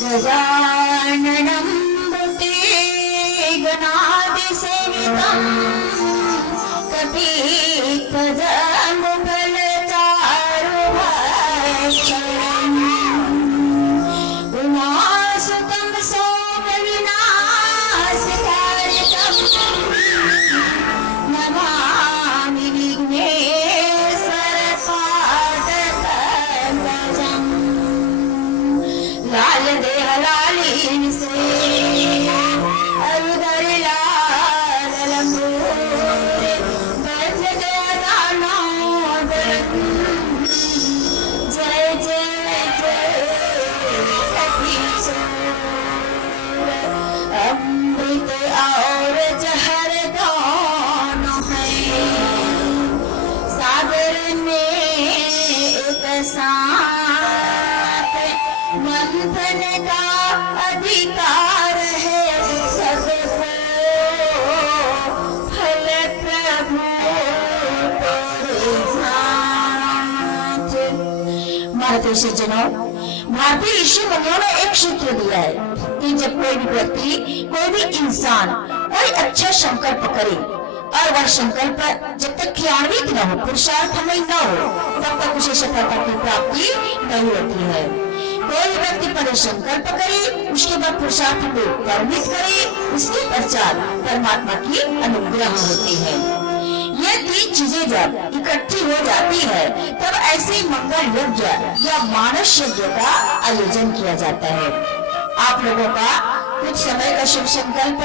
गजाननं भूतेगणादिसेवितं कपिध्वजमुपलचारुभाषणम् उमासुतं सोमविनाशकारितं नमामि विघ्नेश्वरपादपङ्कजम्। लाल देह लालीन से अरुदर लाल लंबोरे बज गया दानोदर। जय जय जय सखीसुर अमृत और जहर दोनों हैं सागर में एक साथ मंथन का अधिकार है सबको फल प्रभु भारतीय सज्जनों, भारतीय ऋषि मुनियों ने एक सूत्र दिया है कि जब कोई भी व्यक्ति, कोई भी इंसान कोई अच्छा संकल्प करे और वह संकल्प जब तक क्रियान्वित न हो, पुरुषार्थमय न हो, तब तक उसे सफलता की प्राप्ति नहीं होती है। कोई व्यक्ति पहले संकल्प करे, उसके बाद पुरुषार्थ को परिणित करे, उसके पश्चात परमात्मा की अनुग्रह होती है। ये तीन चीजें जब इकट्ठी हो जाती है तब ऐसे मंगल यज्ञ या मानस यज्ञ का आयोजन किया जाता है। आप लोगों का कुछ समय का शुभ संकल्प,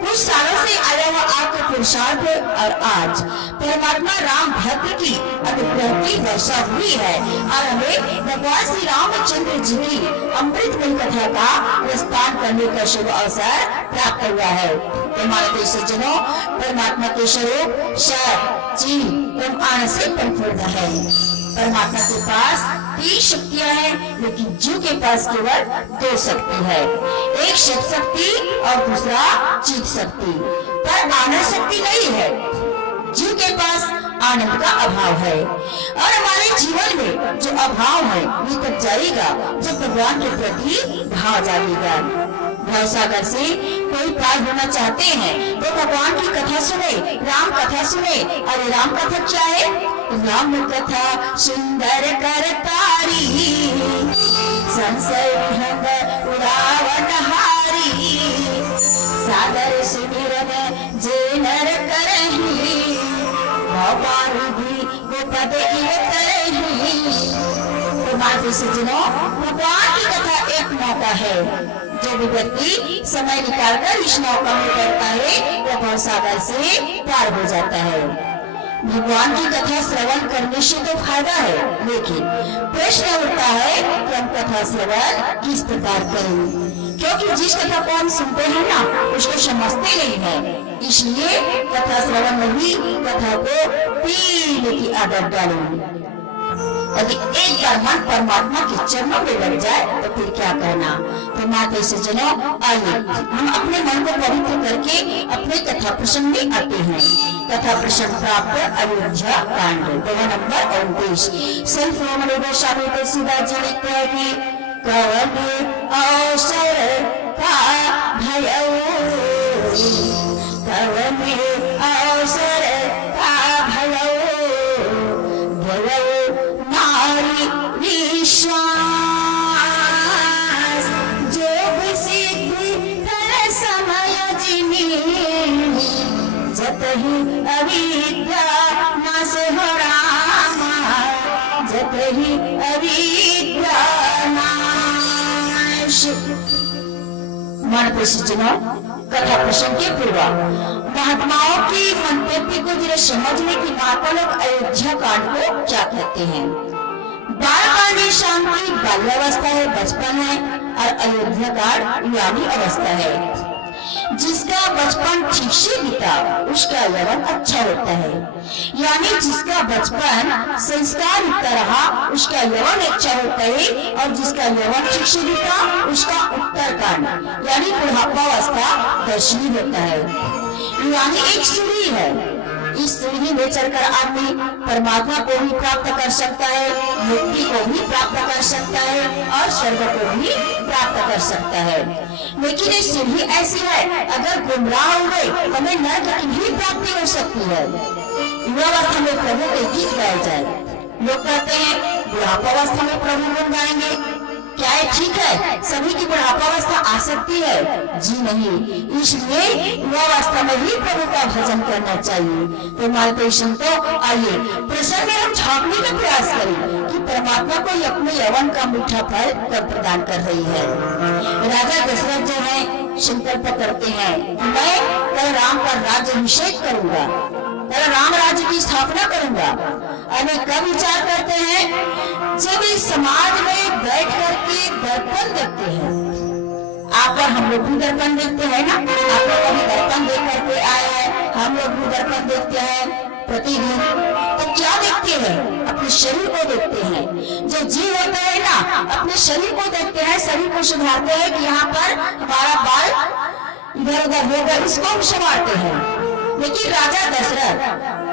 कुछ सालों से आया हुआ आपका पुरुषार्थ और आज परमात्मा राम भद्र की अनुग्रह की वर्षा हुई है और हमें भगवान श्री रामचंद्र जी की अमृतमय कथा का प्रस्थान करने का शुभ अवसर प्राप्त हुआ है। हमारे सज्जनों, परमात्मा के स्वरूप सत, चित एवं आनंद से परिपूर्ण है। परमात्मा के पास 3 शक्तियां हैं, लेकिन जीव के पास केवल 2 शक्ति है। एक शिव शक्ति और दूसरा चित शक्ति, पर आनंद शक्ति नहीं है। जीव के पास आनंद का अभाव है और हमारे जीवन में जो अभाव है वो तब जाएगा जब भगवान के प्रति भाव जागेगा। भवसागर से कोई पार होना चाहते हैं तो भगवान की कथा सुने, राम कथा सुने। अरे राम कथा क्या है? राम कथा सुंदर करतारी, संशय भंग उड़ावन हारी, सागर सुमिरन जे नर करही, भवपारुधि गोपद करही। तो सज्जनों, भगवान की कथा एक मौका है। जो भी व्यक्ति समय निकालकर इस नौका में करता है वह भवसागर से पार हो जाता है। भगवान की कथा श्रवण करने से तो फायदा है, लेकिन प्रश्न उठता है कि हम कथा श्रवण किस प्रकार करें, क्योंकि जिस कथा को हम सुनते हैं ना उसको समझते नहीं है। इसलिए कथा श्रवण नहीं, कथा को पीने की आदत डालें। यदि एक बार मन परमात्मा के चरणों में लग जाए तो फिर क्या कहना। तो माता सज्जनों, आइए हम अपने मन को पवित्र करके अपने कथा प्रसंग में आते हैं। कथा प्रसंग प्राप्त अयोध्या कांड, दोहा नंबर 29। संत रोमन गोस्वामी तुलसीदास जी लिखते हैं कि कवन अवसर का भयऊ, कवन अवसर का भयऊ, विश्वास जोग सिद्धि कर समय जिनी, जतहि अविद्या नाश हो रामा, जतहि अविद्या नाश। सज्जनों, कथा प्रसंग के पूर्व महात्माओं की मंतव्य को जरा समझने की माता लोग अयोध्या कांड को क्या कहते हैं। बालकांड शाम की बाल्यावस्था है, बचपन है, और अयोध्या कांड युवानी अवस्था है। जिसका बचपन ठीक से बीता उसका यौवन अच्छा होता है। यानी जिसका बचपन संस्कार युक्त रहा उसका यौवन अच्छा होता है, और जिसका यौवन ठीक से बीता उसका उत्तरकाल यानी बुढ़ापावस्था दर्शनी होता है। यानी एक सीढ़ी है, इस सीढ़ी में चढ़कर आदमी परमात्मा को भी प्राप्त कर सकता है, मुक्ति को भी प्राप्त कर सकता है और स्वर्ग को भी प्राप्त कर सकता है। लेकिन ये सीढ़ी ऐसी है, अगर गुमराह हो गए हमें नरक की भी प्राप्ति हो सकती है। युवावस्था में प्रभु के गीत गाए जाए, लोग कहते हैं बुढ़ापावस्था में प्रभु गुण गाएंगे, क्या ये ठीक है? सभी की बुढ़ापावस्था आ सकती है? जी नहीं, इसलिए युवावस्था में ही प्रभु का भजन करना चाहिए। तो मानते संतों, आइए प्रसन्न में हम झांकने का प्रयास करें कि परमात्मा को अपने यौवन का मीठा फल कब प्रदान कर रही है। राजा दशरथ जो है संकल्प करते हैं कि मैं कल राम का राज्य अभिषेक करूंगा, कल राम राज्य की स्थापना करूंगा। और कब विचार करते हैं? जब इस समाज में बैठ करके दर्पण देखते हैं। आप और हम लोग भी दर्पण देखते हैं ना, आप लोग कभी दर्पण देख करके आए हैं, हम लोग भी दर्पण देखते हैं प्रतिदिन। तो क्या देखते हैं? अपने शरीर को देखते हैं। जो जीव होता है ना, अपने शरीर को देखते हैं, शरीर को सुधारते हैं कि यहाँ पर हमारा बाल इधर उधर होगा, इसको हम संवारते हैं। लेकिन राजा दशरथ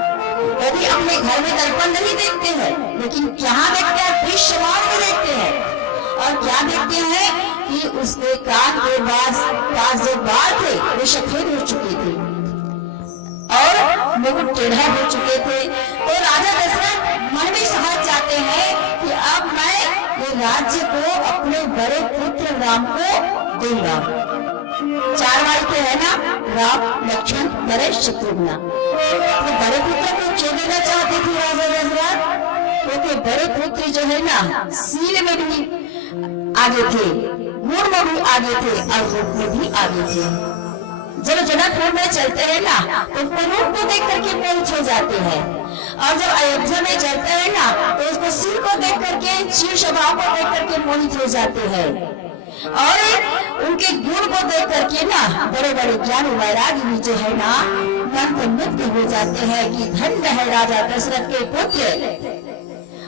कभी अपने घर में दर्पण नहीं देखते हैं, लेकिन यहाँ देखते हैं, फिर समाज में देखते हैं। और क्या देखते हैं कि उसके कान के पास जो बाल थे वो सफेद हो चुके थे और मुकुट टेढ़ा हो चुके थे। तो राजा दशरथ मन में समझ जाते हैं कि अब मैं ये राज्य को अपने बड़े पुत्र राम को दूंगा। 4 भाई थे है ना, राम लक्ष्मण भरत शत्रुघ्न। तो बड़े पुत्र को क्यों देना चाहते थे राजा दशरथ? क्योंकि बड़े पुत्र जो है ना सील में भी आगे थे, गुण में भी आगे थे और रूप में भी आगे थे। जब जनकपुर में चलते हैं ना तो उनको रूप को देख करके मोहित हो जाते हैं, और जब अयोध्या में चलते हैं ना तो उसको सिर को देख करके, शिव स्वभाव को देख करके मोहित हो जाते हैं। और उनके गुण को देख करके ना बड़े बड़े ज्ञानी वैरागी भी जो है ना मन मुक्त हो जाते हैं कि धन्य है राजा दशरथ के पुत्र।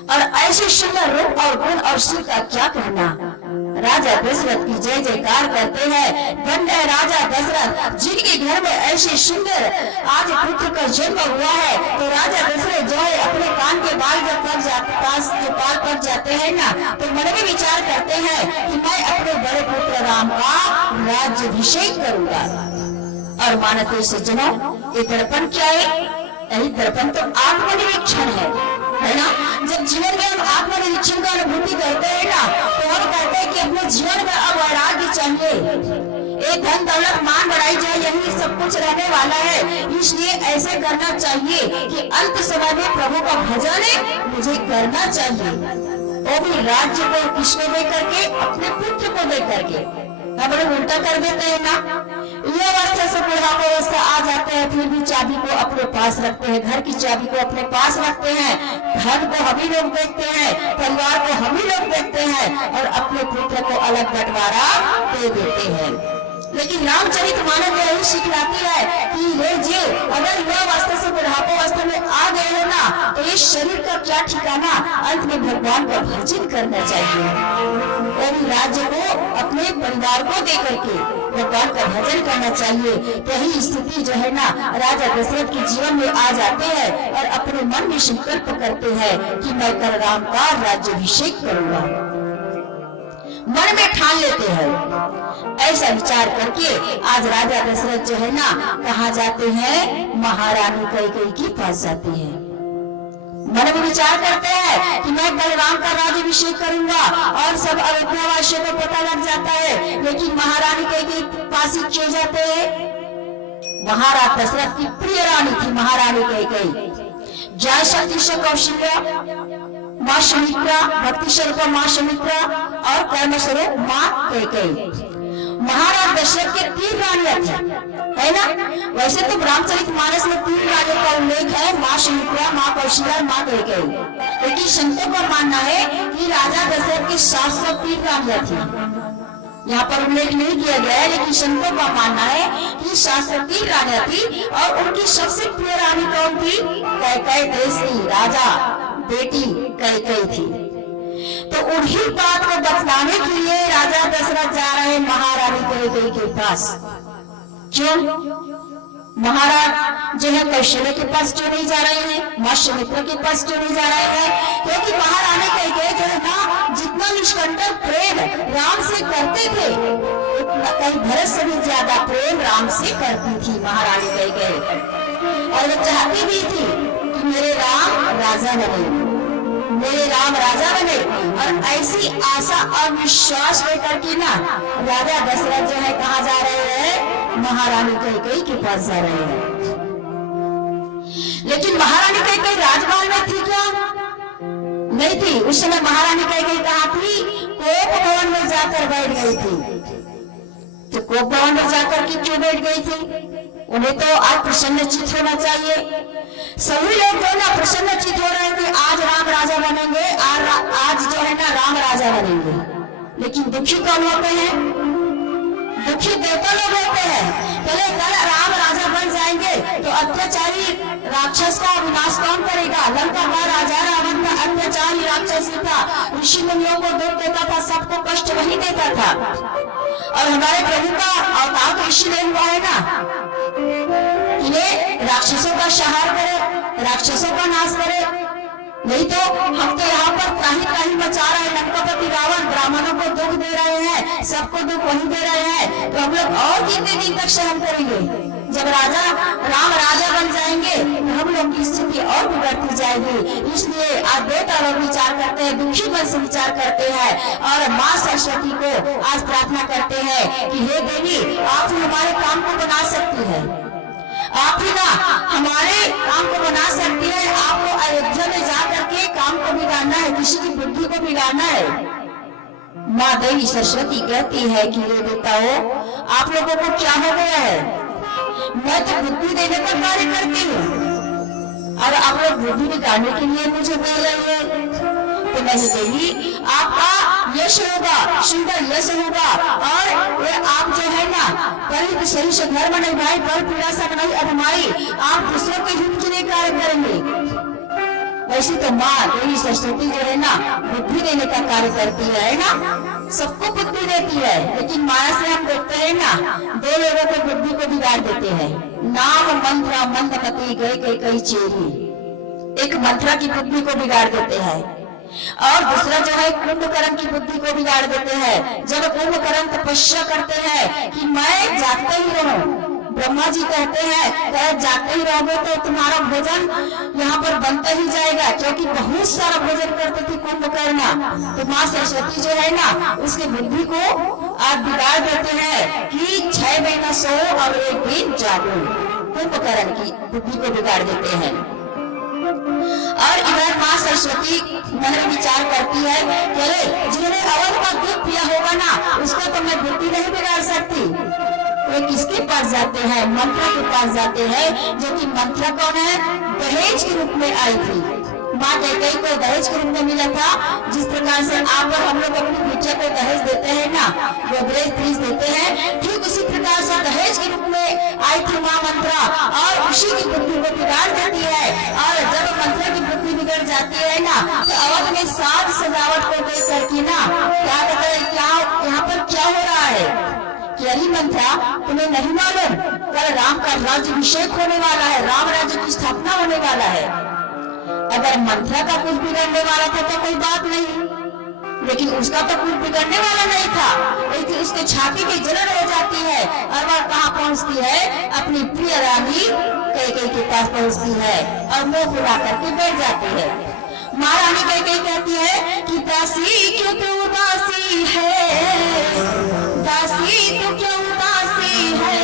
और ऐसे सुंदर रूप और गुण और शिव का क्या कहना। राजा दशरथ की जय जयकार करते हैं। धन्य है राजा दशरथ जिनके घर में ऐसे सुंदर आज पुत्र का जन्म हुआ है। तो राजा दशरथ जो है अपने कान के बाल जब पक जाते हैं ना तो मन में विचार करते हैं कि मैं अपने बड़े पुत्र राम का राज्य अभिषेक करूंगा। और मानते सज्जनों, ये दर्पण क्या है? यही दर्पण तो आत्मनिरीक्षण है ना। जब जीवन में हम आत्मनिरीक्षण का अनुभूति करते हैं ना तो हम कहते हैं कि अपने जीवन में अब वैराग्य चाहिए। एक धन दौलत मान बढ़ाई जाए यही सब कुछ रहने वाला है, इसलिए ऐसे करना चाहिए कि अंत समय में प्रभु का भजन मुझे करना चाहिए, वो भी राज्य को किसको दे करके? अपने पुत्र को दे करके। हम लोग उल्टा कर देते हैं ना, ये अवस्था से बुढ़ापावस्था आ जाते हैं, फिर भी चाबी को अपने पास रखते हैं, घर की चाबी को अपने पास रखते हैं, धन को हम ही लोग देखते हैं, परिवार को हम ही लोग देखते हैं और अपने पुत्र को अलग बंटवारा दे देते हैं। लेकिन रामचरितमानस यही सिखलाती है कि ये जीव अगर युवावस्था से बुढ़ापावस्था में आ गए हो ना तो ये शरीर का क्या ठिकाना, अंत में भगवान का भजन करना चाहिए और राज्य को अपने परिवार को देकर के भगवान का भजन करना चाहिए। यही स्थिति जो है ना राजा दशरथ के जीवन में आ जाते हैं और अपने मन में संकल्प करते हैं कि मैं कल राम का राज्य अभिषेक करूंगा। मन में ठान लेते हैं। ऐसा विचार करके आज राजा दशरथ जो है ना कहाँ जाते हैं? महारानी कैकेयी के पास जाते हैं। मन में विचार करते हैं कि मैं कल राम का राज्य अभिषेक करूंगा और सब अयोध्या वासियों को पता लग जाता है। लेकिन महारानी कैकेयी के पास ही क्यों जाते हैं? महाराज दशरथ की प्रिय रानी थी महारानी कैकेयी। जय शक्ति से कौशल्या, माँ सुमित्रा, भक्ति स्वरूप माँ सुमित्रा और कर्म स्वरूप माँ कैकेयी। महाराज दशरथ के 3 रानियां थी, है ना। वैसे तो रामचरितमानस में 3 रानियों का उल्लेख है, माँ सुमित्रा, माँ कौशल्या, माँ कैकेयी। लेकिन संतों का मानना है कि राजा दशरथ की 703 रानियां थी। यहाँ पर उल्लेख नहीं किया गया है, लेकिन संतों का मानना है कि शाश्वती राजा थी और उनकी सबसे प्रिय रानी कौन थी? कैकेयी देश की राजा बेटी कैकेयी थी। तो उन्हीं बात को बतलाने के लिए राजा दशरथ जा रहे हैं महारानी कैकेयी के पास। क्यों? महाराज जो है कौशल्य के पास क्यों नहीं जा रहे हैं, मां सुमित्रा के पास क्यों नहीं जा रहे हैं? क्योंकि महारानी कैकेयी जो है ना, जितना निष्कंटक प्रेम राम से करते थे, उतना कहीं भरत से भी ज्यादा प्रेम राम से करती थी महारानी कैकेयी। और वो चाहती भी थी कि मेरे राम राजा बने, मेरे राम राजा बने। और ऐसी आशा और विश्वास लेकर के ना राजा दशरथ जो है कहाँ जा रहे हैं? महारानी कैकेयी के पास जा रहे हैं। लेकिन महारानी कैकेयी राजमहल में थी क्या? नहीं थी। उस समय महारानी कैकेयी कहाँ थी? कोप भवन में जाकर बैठ गई थी। तो कोप भवन में जाकर के क्यों बैठ गई थी? उन्हें तो आज प्रसन्नचित्त होना चाहिए। सभी लोग जो ना प्रसन्नचित्त हो रहे थे, आज राम राजा बनेंगे, आज जो है ना राम राजा बनेंगे। लेकिन दुखी कौन होते हैं? दुखी देवता लोग होते हैं। पहले कल राम राजा बन जाएंगे तो अत्याचारी राक्षस का विनाश कौन करेगा? लंका का राजा रावण का अत्याचारी राक्षस था, ऋषि मुनियों को दुख देता था, सबको कष्ट वही देता था। और हमारे प्रभु का अवतार तो इसलिए हुआ है ना, इन्हें राक्षसों का संहार करे, राक्षसों का नाश करे। नहीं तो हम तो यहाँ पर त्राही मचा रहे हैं, लंकापति रावण ब्राह्मणों को दुख दे रहे हैं, सबको दुख वही दे रहे हैं। तो हम लोग और कितने दिन तक सहन करेंगे? जब राम राजा बन जाएंगे तो हम लोग की स्थिति और बिगड़ती जाएगी। इसलिए आज देवता लोग विचार करते हैं, दुखी मन से विचार करते हैं और माँ सरस्वती को आज प्रार्थना करते हैं कि हे देवी, आप ही हमारे काम को बना सकती है, आप ही ना हमारे काम को बना सकती है। आपको अयोध्या में जाकर के काम को बिगाड़ना है, किसी की बुद्धि को बिगाड़ना है। माँ देवी सरस्वती कहती है कि ये बेटाओ, आप लोगों को क्या हो गया है? मैं तो बुद्धि देने का कार्य करती हूँ और आप लोग बुद्धि बिगाड़ने के लिए मुझे बोल रहे हैं। तो मैंने देवी, आपका यश होगा, सुंदर यश होगा और ये आप जो है ना पहले सही से धर्म नहीं भाई, पर पीड़ा सब नहीं अधमाई, आप दूसरों के हित के लिए कार्य करेंगे। वैसे तो माँ देवी सरस्वती जो है ना बुद्धि देने का कार्य करती है ना, सबको बुद्धि देती है। लेकिन माया से हम देखते हैं ना, दो लोगों को बुद्धि को बिगाड़ देते हैं। नाम मंत्रा मंदमती गए कई चेरी, एक मंत्रा की बुद्धि को बिगाड़ देते हैं और दूसरा जो है कुंभकर्ण की बुद्धि को बिगाड़ देते हैं। जब कुंभकर्ण तपस्या करते हैं कि मैं जागते ही रहूं, ब्रह्मा जी कहते हैं जागते ही रहोगे तो तुम्हारा भोजन यहाँ पर बनता ही जाएगा, क्योंकि बहुत सारा भोजन करते थे कुंभकर्ण। तो माँ सरस्वती जो है ना उसकी बुद्धि को आप बिगाड़ देते हैं कि 6 महीना सो और 1 दिन जागो, कुंभकर्ण की बुद्धि को बिगाड़ देते हैं। और इधर माँ सरस्वती मन में विचार करती है कि अरे जिन्होंने अवध का दूध पिया होगा ना, उसका तो मैं बुद्धि नहीं बिगाड़ सकती। वे किसके पास जाते हैं? मंत्रा के पास जाते हैं, जो कि मंत्रा कौन है? दहेज के रूप में आई थी। माँ कैकेयी को दहेज के रूप में मिला था। जिस प्रकार से आप और हम लोग अपनी बिटिया को दहेज देते हैं ना, गोदरेज फ्रिज देते हैं, ठीक उसी प्रकार से दहेज के रूप में आई थी माँ मंत्रा और उसी की बुद्धि को बिगाड़ देती है। और जब मंत्रा की बुद्धि बिगड़ जाती है ना, तो अवध में साज सजावट को देख करके ना क्या कहते हैं, क्या यहाँ पर क्या हो रहा है कि अरे मंत्रा, तुम्हें नहीं मालूम कल राम का राज्याभिषेक होने वाला है, राम राज्य की स्थापना होने वाला है। अगर मंत्रा का कुछ बिगड़ने वाला था तो कोई बात नहीं, लेकिन उसका तो कुछ बिगड़ने वाला नहीं था। लेकिन उसके छाती की जलन हो जाती है और वह कहाँ पहुँचती है? अपनी प्रिय रानी कैकेयी के पास पहुँचती है और मुंह फुला करके बैठ जाती है। महारानी कैकेयी कहती है कि दासी क्यों तू उदासी है, दासी तू क्यों उदासी है,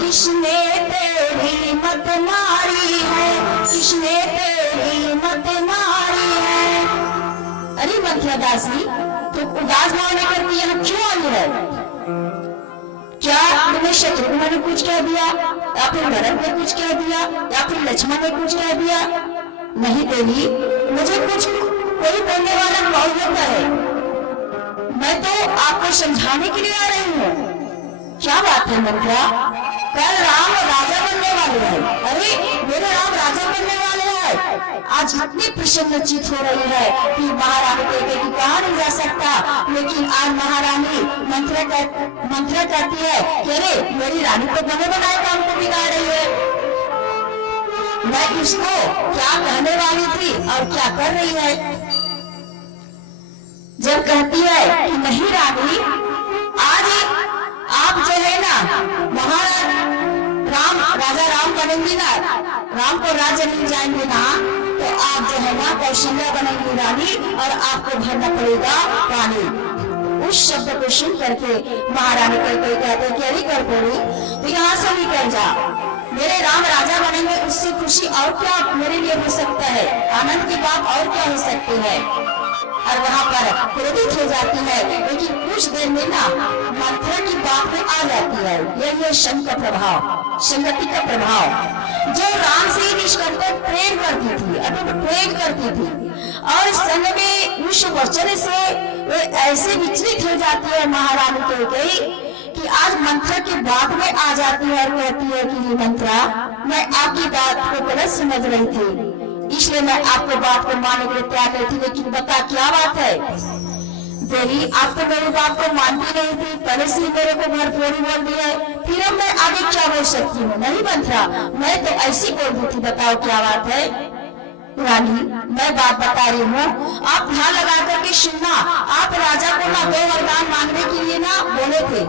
किसने तेरी मत मारी है, किसने तेरी मत मारी है। अरे मंत्रा दासी, तो उदास भाव में करती है, क्यों आई है? क्या तुम्हें शत्रुघ्न ने कुछ कह दिया या फिर भरत ने कुछ कह दिया या फिर लक्ष्मण ने कुछ कह दिया? नहीं देवी, मुझे कुछ कोई बोलने वाला कौन होता है? मैं तो आपको समझाने के लिए आ रही हूँ। क्या बात है मंत्रा, कल राम राजा बनने वाले हैं। अरे मेरे राम राजा बनने वाले हैं। आज इतनी प्रसन्नचित हो रही है कि महारानी कहते कि कहा नहीं जा सकता, लेकिन आज महारानी मंत्रा कहती है कि अरे मेरी रानी तो बने बनाए काम को बिगाड़ रही है। मैं इसको क्या कहने वाली थी और क्या कर रही है। जब कहती है कि नहीं रानी, आज आप जो है ना महाराज राम राजा राम बनेंगी ना, राम को राज्य मिल जाएंगे ना, तो आप जो है ना कौशल्या बनेंगी रानी और आपको भरना पड़ेगा पानी। उस शब्द को सुन करके महारानी कहते कि अरे कर पड़ी तो यहाँ से भी कर जा, मेरे राम राजा बनेंगे, उससे खुशी और क्या मेरे लिए हो सकता है, आनंद की बात और क्या हो सकती है। और वहाँ पर क्रोधित हो जाती है, लेकिन कुछ देर में ना मंत्रा की बात में आ जाती है। यही है संग का प्रभाव, संगति का प्रभाव। जो राम से निष्कंटक प्रेम करती थी, अटूट प्रेम करती थी, और संग में उस वचन से वे ऐसे विचलित हो जाती है महारानी कह गई कि आज मंत्रा की बात में आ जाती है और कहती है कि ये मंत्रा, मैं आपकी बात को गलत समझ रही थी, इसलिए मैं आपको बात को मानने के लिए तैयार नहीं थी, लेकिन बता क्या बात है। देवी, आप तो मेरी बात को मानती नहीं थी, पहले से मेरे को भरपूरी बोल दिया है, फिर अब मैं आगे क्या बोल सकती हूँ। नहीं मंत्रा, मैं तो ऐसी बोल रही थी, बताओ क्या बात है। रानी, मैं बात बता रही हूँ, आप ध्यान लगा करके सुनना। आप राजा को ना 2 वरदान मांगने के लिए ना बोले थे।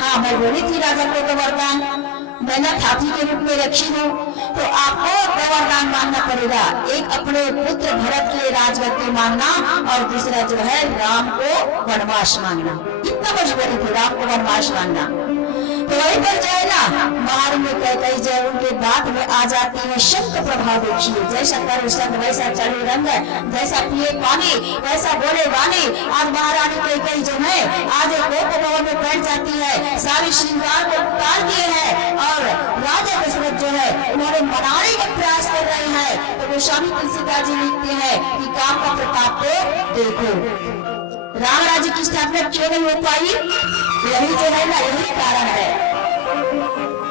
हाँ, मैं बोली थी राजा को 2 वरदान, मैं ना थाती के रूप में रखी हूँ, तो आपको 2 वरदान मांगना पड़ेगा। एक अपने पुत्र भरत के लिए राजगद्दी मांगना, और दूसरा जो है राम को वनवास मांगना। इतना मजबूरी थी राम को वनवास मांगना। तो वहीं पर जो है ना महारानी कहते जय उनके बात में आ जाती है शंख प्रभाव। देखिए, जैसा करो संग वैसा चढ़े रंग, जैसा पिए पानी वैसा बोले वाणी। आज महारानी कहते जो है आज गोप भवन में बैठ जाती है, सारी श्रृंगार को उतार दिए है, और राजा दशरथ जो है उन्होंने मनाने का प्रयास कर रहे हैं। तो गोस्वामी तुलसीदास जी लिखते हैं कि काम का प्रताप को देखो, राम राज्य की स्थापना क्यों नहीं हो पाई, यही जो है ना यही कारण है।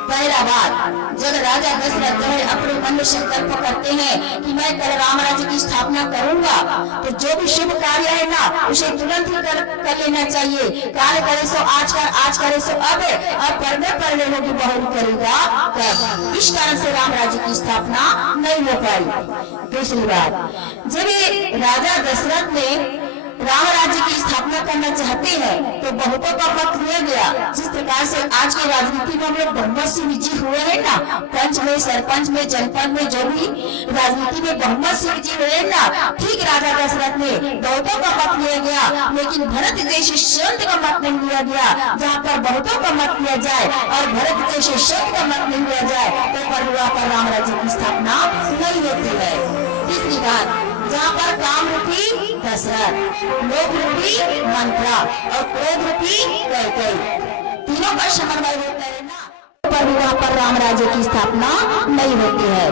पहला बात, जब राजा दशरथ जो है अपने मन में संकल्प करते हैं कि मैं कल राम राज्य की स्थापना करूंगा, तो जो भी शुभ कार्य है ना उसे तुरंत ही कर लेना चाहिए। कार्य करे सो आज करे सो अब, और पर्दे पर लेने की बहुत करेगा कब। इस कारण से राम राज्य की स्थापना नहीं हो पाई। दूसरी बात, जब ये राजा दशरथ ने राम राज्य की स्थापना करना चाहते हैं तो बहुतों का मत लिया गया। जिस प्रकार से आज की राजनीति में हम लोग बहुमत से विजयी हुए हैं ना, पंच में, सरपंच में, जनपद में, जो भी राजनीति में बहुमत से विजयी हुए हैं ना, ठीक राजा दशरथ ने बहुतों का मत लिया गया, लेकिन भरत जैसे संत का मत नहीं लिया गया। जहाँ पर बहुतों का मत लिया जाए और भरत जैसे संत का मत नहीं लिया जाए, तो पर राम राज्य की स्थापना नहीं होती है। तीसरी बात, जहाँ पर काम रूपी दशरथ, लोभ रूपी मंत्रा और क्रोध रूपी कैकेयी, तीनों का समन्वय होता है ना, पर वहाँ पर राम राज्य की स्थापना नहीं होती है।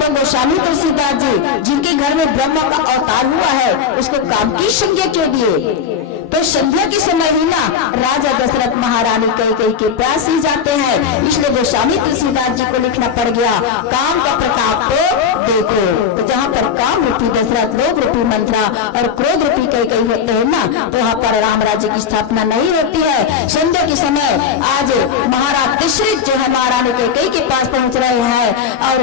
तो गोस्वामी तुलसीदास जी जिनके घर में ब्रह्म का अवतार हुआ है, उसको काम की संज्ञा क्यों दिए। तो संध्या के समय ही ना राजा दशरथ महारानी कैकेयी के पास ही जाते हैं, इसलिए गोस्वामी तुलसीदास जी को लिखना पड़ गया काम का प्रताप को देखो। तो जहाँ पर काम रूपी दशरथ, लोभ रूपी मंत्रा और क्रोध रूपी कैकेयी होते हैं ना, तो वहाँ पर राम राज्य की स्थापना नहीं होती है। संध्या के समय आज महाराज दशरथ जो है महारानी कैकेयी के पास पहुँच रहे हैं, और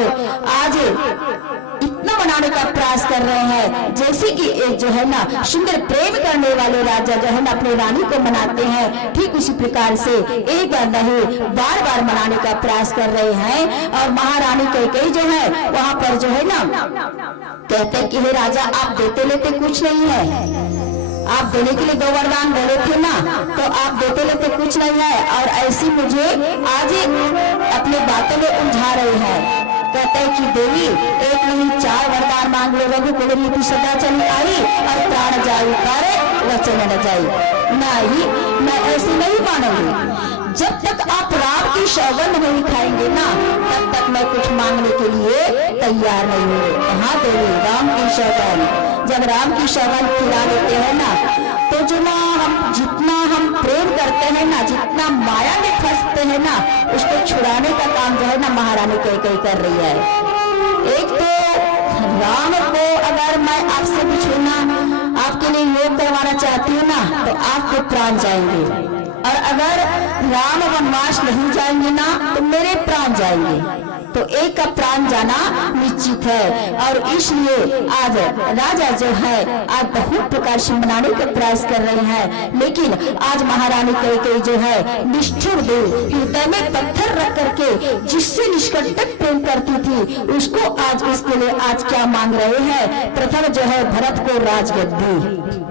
आज इतना मनाने का प्रयास कर रहे हैं जैसे कि एक जो है ना सुंदर प्रेम करने वाले राजा जो है ना अपनी रानी को मनाते हैं, ठीक उसी प्रकार से एक बार नहीं बार बार मनाने का प्रयास कर रहे हैं। और महारानी कैकेयी जो है वहाँ पर जो है ना कहते हैं कि हे राजा, आप देते लेते कुछ नहीं है, आप देने के लिए 2 वरदान बोले थे ना, तो आप देते लेते कुछ नहीं है, और ऐसी मुझे आज अपने बातों में उलझा रहे हैं। कहते हैं कि देवी, एक नहीं 4 वरदान मांग लो, रघुकुल रीति सदा चली आई, और प्राण जाई पर वचन न जाई। नहीं, मैं ऐसी नहीं मानूंगी। जब तक आप राम की सौगंध नहीं खाएंगे ना, तब तक मैं कुछ मांगने के लिए तैयार नहीं हूँ। हाँ देवी, राम की सौगंध, जब राम की सौगंध खिला लेते हैं ना, तो तो जो ना हम जितना हम प्रेम करते हैं ना, जितना माया में फंसते हैं ना, उसको छुड़ाने का काम जो है ना महारानी कैकेयी कर रही है। एक तो राम को अगर मैं आपसे पूछूं ना, आपके लिए योग करवाना चाहती हूँ ना, तो आपके प्राण जाएंगे, और अगर राम वनवास नहीं जाएंगे ना तो मेरे प्राण जाएंगे। तो एक का प्राण जाना निश्चित है, और इसलिए आज राजा जो है आज बहुत प्रकार से मनाने का प्रयास कर रहे हैं, लेकिन आज महारानी कैकेयी जो है निष्ठुर दिल, हृदय में पत्थर रख करके जिससे निष्कंटक प्रेम करती थी, उसको आज उसके लिए आज क्या मांग रहे हैं? प्रथम जो है भरत को राजगद्दी।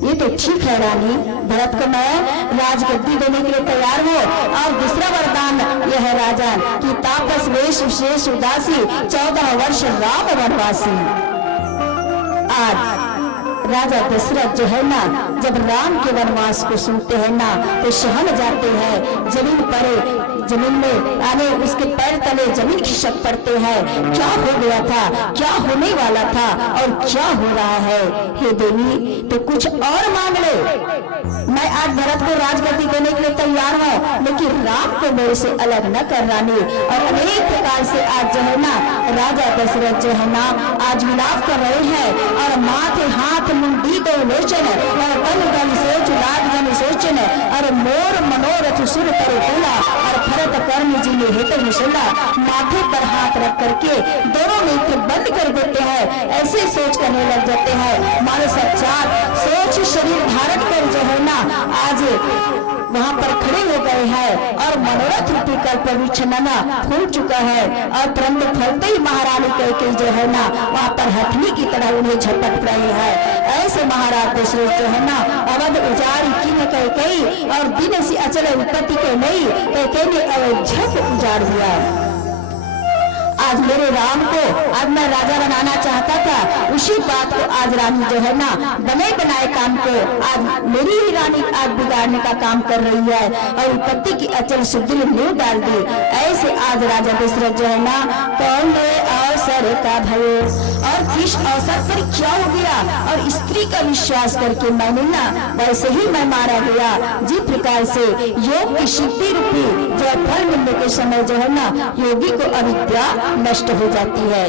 ये तो ठीक है रानी, भरत को मैं राजगद्दी देने के लिए तैयार हूँ, और दूसरा वरदान यह है राजा कि तापस वेश विशेष उदासी 14 वर्ष राम वनवासी। आज राजा दशरथ जो है ना, जब राम के वनवास को सुनते हैं ना तो सहम जाते हैं, जमीन पर जमीन में आने उसके पैर तले जमीन खिसक पड़ते हैं। क्या हो गया था, क्या होने वाला था, और क्या हो रहा है? हे देवी, तो कुछ और मांग ले। मैं आज भरत को राजगद्दी देने के लिए तैयार हूँ, लेकिन राम को मेरे से अलग न कर रानी। और अनेक प्रकार से आज जो है ना राजा दशरथ जो है ना आज विलाप कर रहे हैं, और माथे हाथ मुंडी दो लोचन, और बन गन सोच लाग जन सोचन, और मोर मनोरथ सुर पर बोला, और भरत कर्म जी ने हेतु मुसल्ला। माथे पर हाथ रख करके दोनों नेत्र बंद कर देते हैं, ऐसे सोच करने लग जाते हैं, मानो साक्षात सोच शरीर धारण कर जो है ना आज वहां पर खड़े हो गए हैं, और मनोरथ रूपी कल्प वृक्ष नना फूल चुका है, और तुरंत फलते ही महारानी कैकेयी जो है ना वहां पर हथनी की तरह उन्हें झपट रही है। ऐसे महाराज दशरथ जो है ना अवध उजाड़ी की न कैकेयी, और दिन से अचल उत्पत्ति के नहीं कैकेयी ने अयोध्या को उजाड़ दिया। आज मेरे राम को आज मैं राजा बनाना चाहता था, उसी बात को आज रानी जो है ना बने बनाए काम को आज मेरी ही रानी आज बिगाड़ने का काम कर रही है, और उत्पत्ति की अचल सुदिल नींव डाल दी। ऐसे आज राजा दशरथ जो है ना कौन ले अवसर का भयो, और किस अवसर पर क्या हो गया, और स्त्री का विश्वास करके मैंने ना वैसे ही मैं मारा गया। जिस प्रकार से योग की सिद्धि रूपी जो फल मिलने के समय जो है ना योगी को अविद्या नष्ट हो जाती है,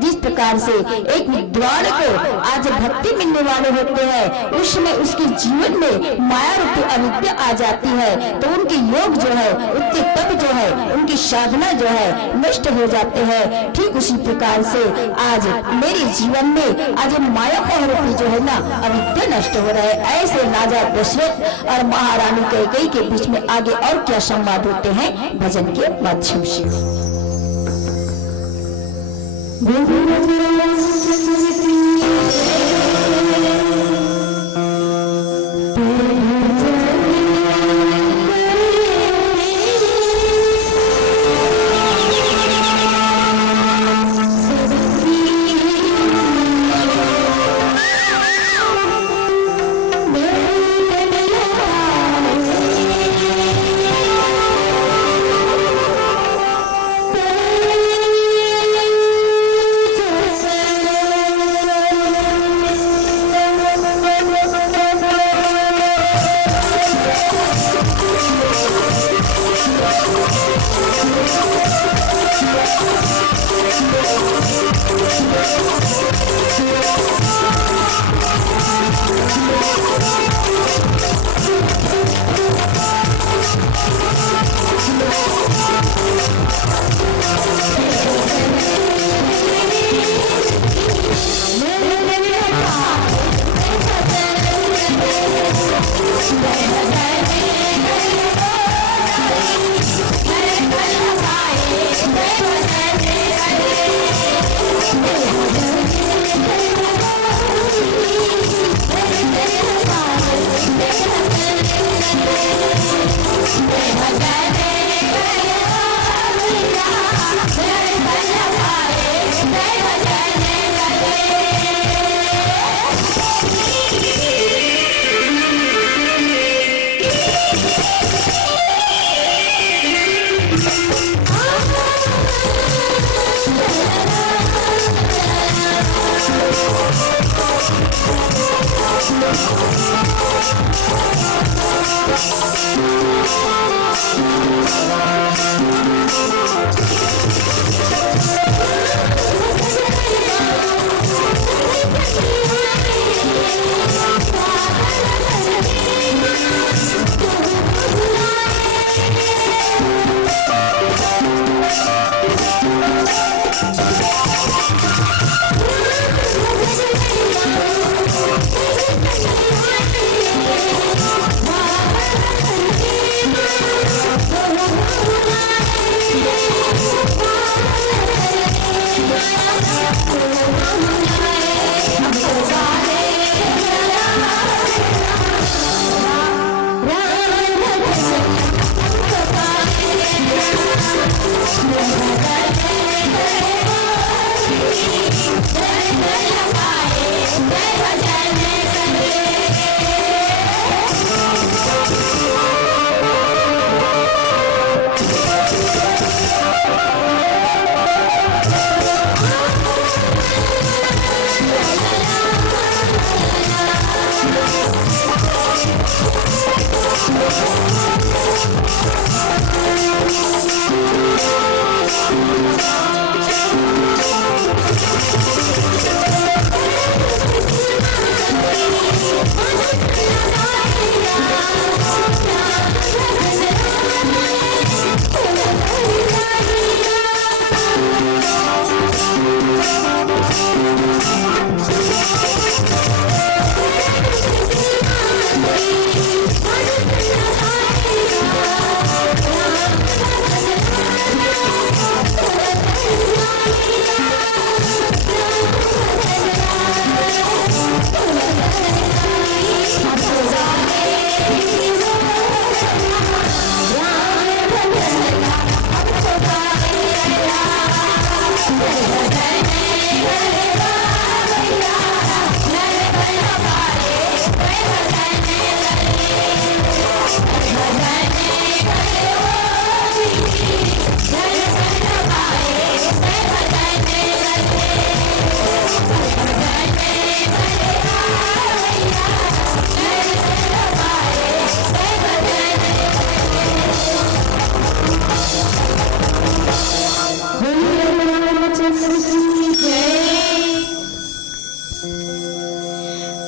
जिस प्रकार से एक विद्वान को आज भक्ति मिलने वाले होते हैं, उसमें उसके जीवन में माया रूपी अविद्या आ जाती है, तो उनके योग जो है उनके तप जो है उनकी साधना जो है नष्ट हो जाते हैं। ठीक उसी प्रकार से आज मेरे जीवन में आज माया रूपी जो है ना अविद्या नष्ट हो रहा है। ऐसे राजा दशरथ और महारानी कैकेयी के बीच में आगे और क्या संवाद होते हैं भजन के माध्यम से।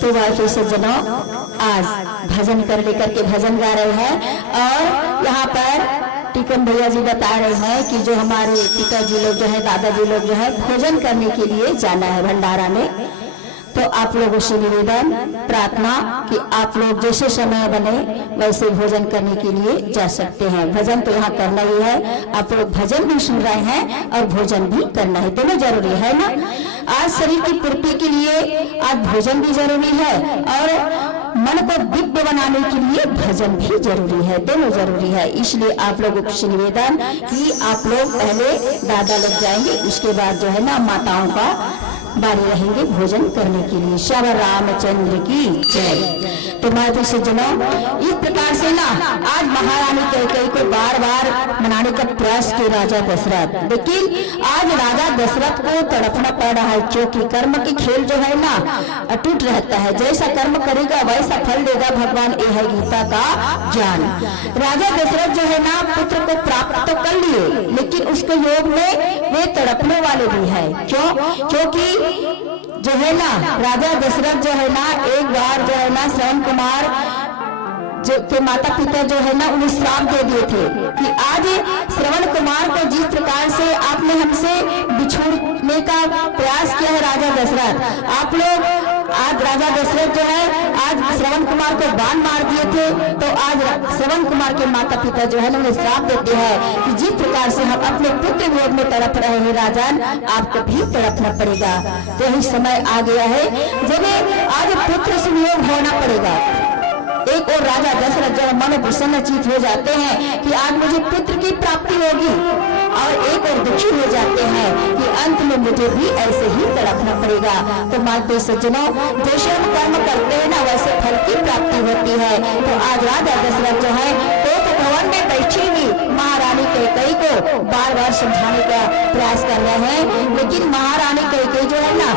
तो वाइफ सज्जनों, आज भजन कर लेकर के भजन गा रहे हैं और यहाँ पर टिकन भैया जी बता रहे हैं कि जो हमारे पिताजी लोग जो है, दादाजी लोग जो है, भोजन करने के लिए जाना है भंडारा में। तो आप लोगों से निवेदन प्रार्थना कि आप लोग जैसे समय बने वैसे भोजन करने के लिए जा सकते हैं। भजन तो यहाँ करना ही है, आप लोग भजन भी सुन रहे हैं और भोजन भी करना है, दोनों जरूरी है ना। आज शरीर की पूर्ति के लिए आज भोजन भी जरूरी है और मन को दिव्य बनाने के लिए भजन भी जरूरी है, दोनों जरूरी है। इसलिए आप लोगों से निवेदन कि आप लोग पहले दादा लोग जाएंगे, उसके बाद जो है ना माताओं का बारी रहेंगे भोजन करने के लिए। श्याम रामचंद्र की जय। तो माता सज्जनों, इस प्रकार से ना आज महारानी कैकेयी को बार बार मनाने का प्रयास किया राजा दशरथ, लेकिन आज राजा दशरथ को तड़पना पड़ रहा है, क्योंकि कर्म की खेल जो है ना अटूट रहता है। जैसा कर्म करेगा वैसा फल देगा भगवान, ये है गीता का ज्ञान। राजा दशरथ जो है ना पुत्र को प्राप्त तो कर लिए, लेकिन उसके योग में वे तड़पने वाले भी है। क्यों? क्योंकि जो है ना राजा दशरथ जो है ना एक बार जो है ना श्रवण कुमार जो के माता पिता जो है ना उन्हें श्राप दे दिए थे कि आज श्रवण कुमार को जिस प्रकार से आपने हमसे बिछोड़ने का प्रयास किया है राजा दशरथ, आप लोग आज राजा दशरथ जो है आज श्रवण कुमार को बाण मार दिए थे। तो आज श्रवण कुमार के माता पिता जो है ना उन्हें श्राप देते हैं कि जिस प्रकार से हम अपने पुत्र वियोग में तड़प रहे हैं राजन, आपको भी तड़पना पड़ेगा। तो यही समय आ गया है जब आज पुत्र से वियोग होना पड़ेगा। एक और राजा दशरथ जब मन प्रसन्न चित हो जाते हैं कि आज मुझे पुत्र की प्राप्ति होगी, और एक और दुखी हो जाते हैं कि अंत में मुझे भी ऐसे ही तड़पना पड़ेगा। तो माता सज्जनों, जैसे हम कर्म करते हैं ना वैसे फल की प्राप्ति होती है। तो आज राजा दशरथ जो है तो भवन में बैठी हुई महारानी कैकेयी को बार बार समझाने का प्रयास कर रहे हैं, लेकिन महारानी कैकेयी जो है ना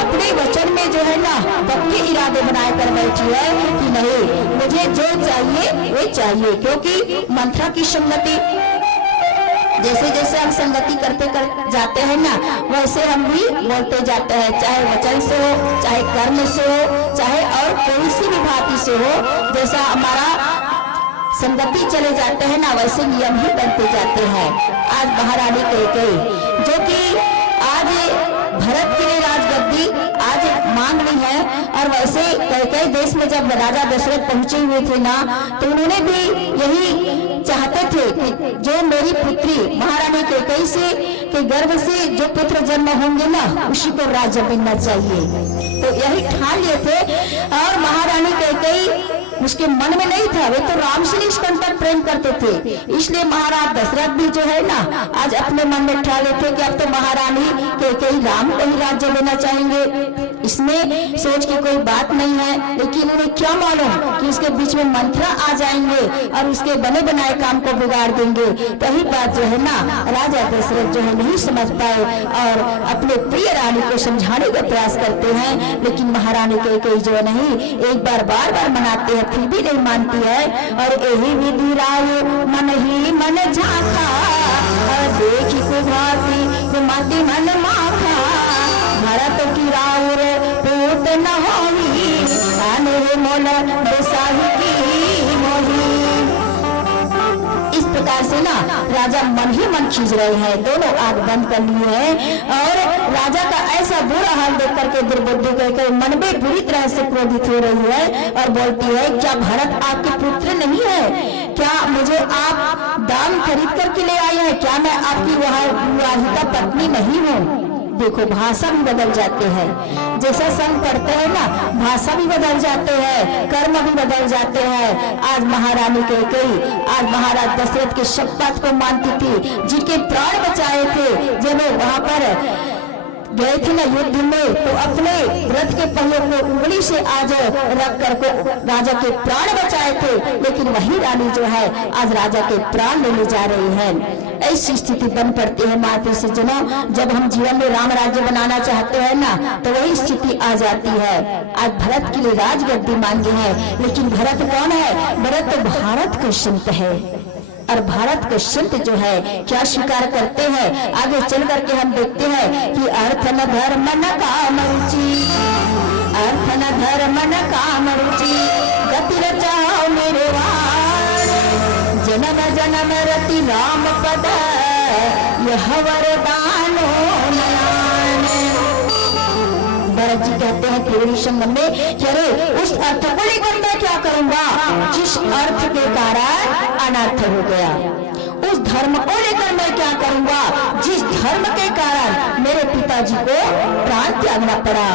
अपने वचन में जो है ना पक्के इरादे बनाए कर बैठी है कि नहीं, मुझे जो चाहिए वो चाहिए। क्योंकि मंत्रा की संगति, जैसे जैसे हम संगति करते जाते हैं ना वैसे हम भी बोलते जाते हैं, चाहे वचन से हो, चाहे कर्म से हो, चाहे और कोई सी भी भांति से हो। जैसा हमारा संगति चले जाते हैं ना वैसे नियम ही बनते जाते हैं। आज महारानी कैकेयी जो कि आज भरत के लिए राजगद्दी आज मांग रही है, और वैसे कैकेयी देश में जब राजा दशरथ पहुंचे हुए थे ना तो उन्होंने भी यही चाहते थे कि जो मेरी पुत्री महारानी कैकेयी से के गर्भ से जो पुत्र जन्म होंगे ना उसी को राज्य मिलना चाहिए। तो यही ठान लिए थे, और महारानी कैकेयी उसके मन में नहीं था, वे तो राम से निष्कंटक प्रेम करते थे। इसलिए महाराज दशरथ भी जो है ना आज अपने मन में ठान लेते कि अब तो महारानी कैकेयी राम को ही राज्य देना चाहेंगे। इसमें सोच की कोई बात नहीं है, लेकिन उन्हें क्या मालूम कि उसके बीच में मंत्रा आ जाएंगे और उसके बने बनाए काम को बिगाड़ देंगे। वही बात जो है ना राजा दशरथ जो है नहीं समझ पाए और अपने प्रिय रानी को समझाने का प्रयास करते हैं, लेकिन महारानी कैकेयी जो नहीं एक बार बार बार मनाते हैं फिर भी नहीं मानती है। और यही विधि राय मन ही मन झांका, देखी को भाती माती मन माखा, भरत की राउर पूत न होवी, आने मोल बेसाही की मोही। इस प्रकार से ना राजा मन ही मन खींच रहे हैं, दोनों आग बंद कर लिए हैं। और राजा का ऐसा बुरा हाल देख करके दुर्बुद्धि कहकर मन में बुरी तरह से क्रोधित हो रही है और बोलती है, क्या भरत आपके पुत्र नहीं है? क्या मुझे आप दाम खरीद करके ले आए हैं? क्या मैं आपकी विवाहिता पत्नी नहीं हूँ? देखो भाषा भी बदल जाते हैं, जैसा संग पढ़ते हैं ना भाषा भी बदल जाते हैं, कर्म भी बदल जाते हैं। आज महारानी कैकेयी आज महाराज दशरथ के शपथ को मानती थी, जिनके प्राण बचाए थे। जब वो वहां पर गए थे ना युद्ध में तो अपने रथ के पहिए को उंगली से आज रख कर राजा के प्राण बचाए थे, लेकिन वही रानी जो है आज राजा के प्राण लेने जा रही है। ऐसी स्थिति बन पड़ती है माता सज्जनों, जब हम जीवन में राम राज्य बनाना चाहते हैं ना तो वही स्थिति आ जाती है। आज भरत के लिए राजगद्दी मांगी है, लेकिन भरत कौन है? भरत तो भारत का संत है, और भारत के संत जो है क्या स्वीकार करते हैं? आगे चल करके हम देखते हैं कि अर्थ न धर्म न काम रुचि, अर्थ न धर्म न काम रुचि गति रचाओ निर्वाण जन्म जन्म रति राम पद यह वरदानो नयन। भरत जी कहते हैं त्रिवेणी संगम में कि अरे उस अर्थ को लेकर मैं क्या करूंगा जिस अर्थ के कारण अनर्थ हो गया, उस धर्म को लेकर मैं क्या करूंगा जिस धर्म के कारण मेरे पिताजी को प्राण त्यागना पड़ा।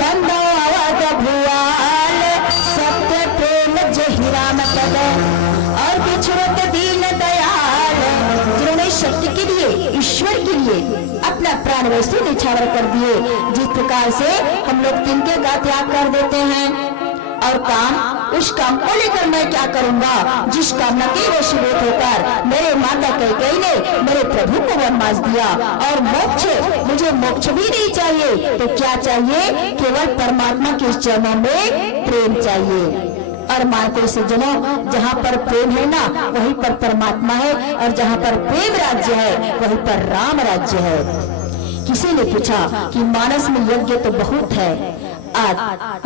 बंधो अवध भुआल सत्य प्रेम जहि राम पद और बिछुड़त दीन दयाल, जिन्होंने सत्य के लिए ईश्वर के लिए अपना प्राण वैसे निछावर कर दिए जिस प्रकार से हम लोग तिनके का त्याग कर देते हैं। और काम, उस काम को लेकर मैं क्या करूंगा जिस कामना के वशीभूत होकर मेरे माता कैकेयी ने मेरे प्रभु को वनवास दिया। और मोक्ष, मुझे मोक्ष भी नहीं चाहिए तो क्या चाहिए, केवल परमात्मा के चरणों में प्रेम चाहिए। और मानते सज्जनों, जहाँ पर प्रेम है ना वहीं पर परमात्मा है, और जहाँ पर प्रेम राज्य है वहीं पर राम राज्य है। किसी ने पूछा कि मानस में यज्ञ तो बहुत है, आज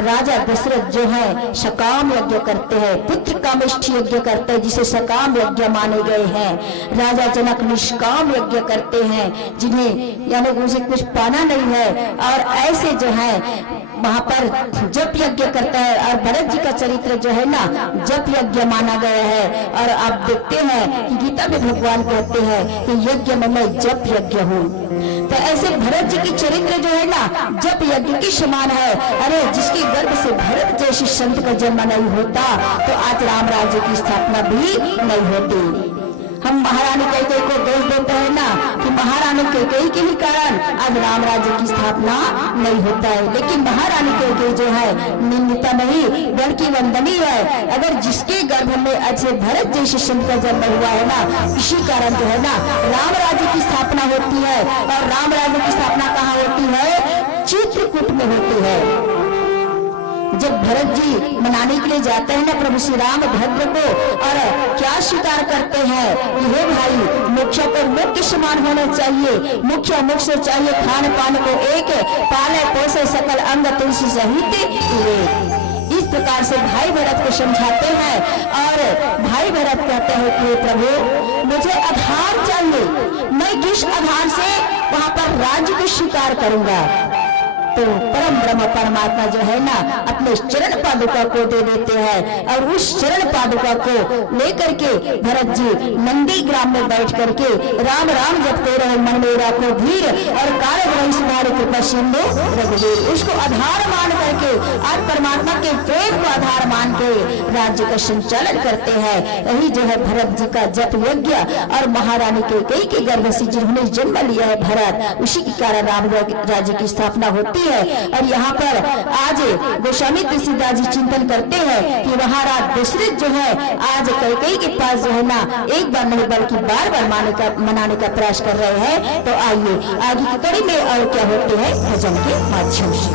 राजा दशरथ जो है सकाम यज्ञ करते हैं, पुत्र कामेष्ठी यज्ञ करते हैं जिसे सकाम यज्ञ माने गए हैं। राजा जनक निष्काम यज्ञ करते हैं जिन्हें यानी उसे कुछ पाना नहीं है, और ऐसे जो है वहां पर जप यज्ञ करता है। और भरत जी का चरित्र जो है ना जप यज्ञ माना गया है। और आप देखते हैं कि गीता में भगवान कहते हैं कि यज्ञ में मैं जप यज्ञ हूँ। तो ऐसे भरत जी की चरित्र जो है ना जप यज्ञ के समान है। अरे जिसके गर्भ से भरत जैसे संत का जन्म नहीं होता तो आज राम राज्य की स्थापना भी नहीं होती। हम महारानी कैकेयी को दोष देते हैं ना कि महारानी कैकेयी के ही कारण आज राम राज्य की स्थापना नहीं होता है, लेकिन महारानी कैकेयी जो है निंदिता नहीं गण की वंदनी है। अगर जिसके गर्भ में अच्छे भरत जैसे संत का जन्म हुआ है ना, इसी कारण जो है ना राम राज्य की स्थापना होती है। और राम राज्य की स्थापना कहाँ होती है, चित्रकूट में होती है। जब भरत जी मनाने के लिए जाते हैं ना प्रभु श्री राम भद्र को, और क्या स्वीकार करते हैं कि हे भाई मोक्ष को मुख के समान होना चाहिए, मुख्य मुख से चाहिए खान पान को एक, पाले पोसे सकल अंग तुलसी सहित एक। इस प्रकार से भाई भरत को समझाते हैं। और भाई भरत कहते हैं कि प्रभु मुझे आधार चाहिए, मैं किस आधार से वहां पर राज्य को स्वीकार करूंगा। तो परम ब्रह्म परमात्मा जो है ना अपने चरण पादुका को दे देते हैं। और उस चरण पादुका को लेकर के भरत जी नंदी ग्राम में बैठ करके राम राम जपते रहे, मन में राखो धीर और कारक रही सुधारे कृपा सिंधु रघुवीर। उसको आधार मान करके आज परमात्मा के प्रेम को आधार मान के राज्य का संचालन करते हैं। यही जो है भरत जी का जप यज्ञ। और महारानी कैकेयी के गर्भ से जिन्होंने जन्म लिया है भरत, उसी के कारण राम राज्य की स्थापना होती है। और यहाँ पर आज गोस्वामी तुलसीदास जी चिंतन करते हैं कि महाराज दशरथ जो है आज कैकेयी के पास जो है ना एक बार नहीं बल्कि बार बार मनाने का प्रयास कर रहे हैं। तो आइए आगे की कड़ी में और क्या होते हैं भजन के माध्यम से।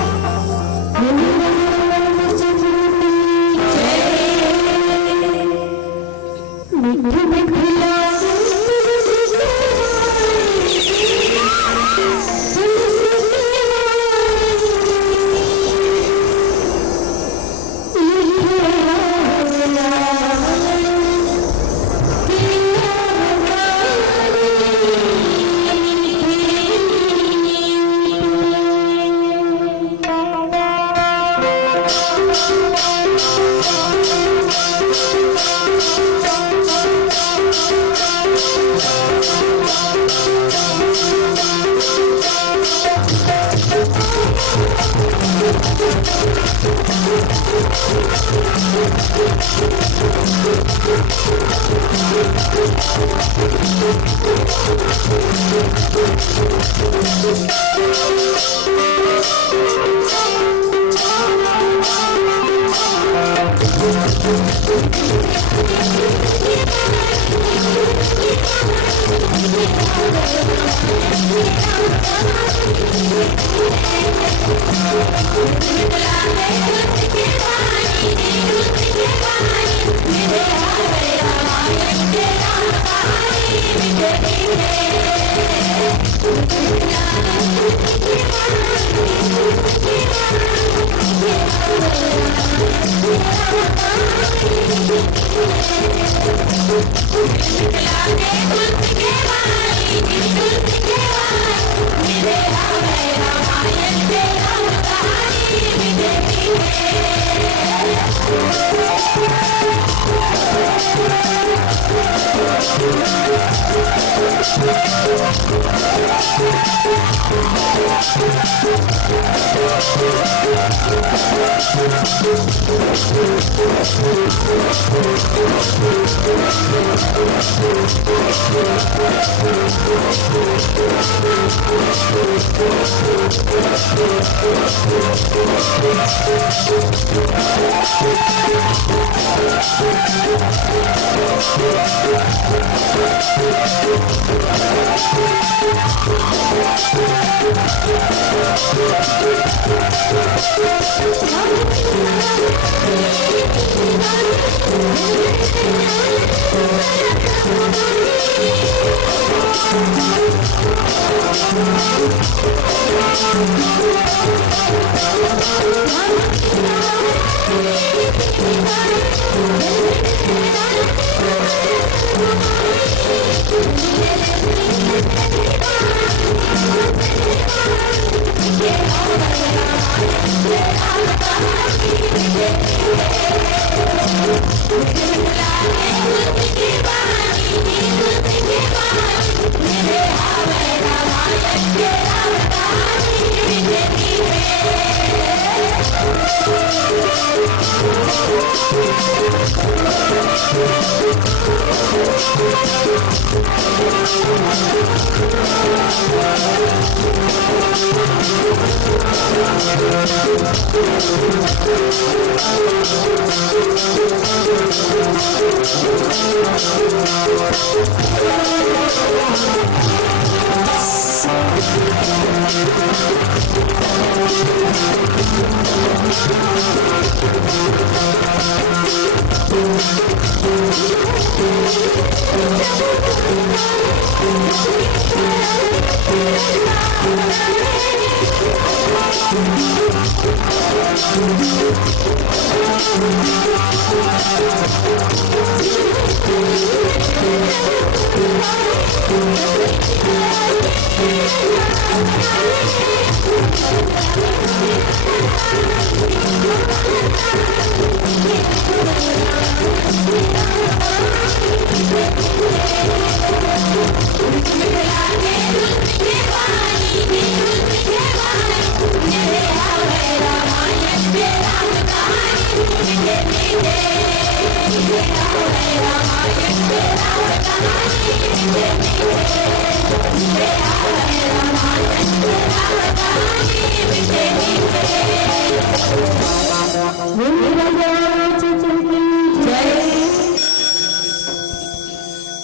Yeah.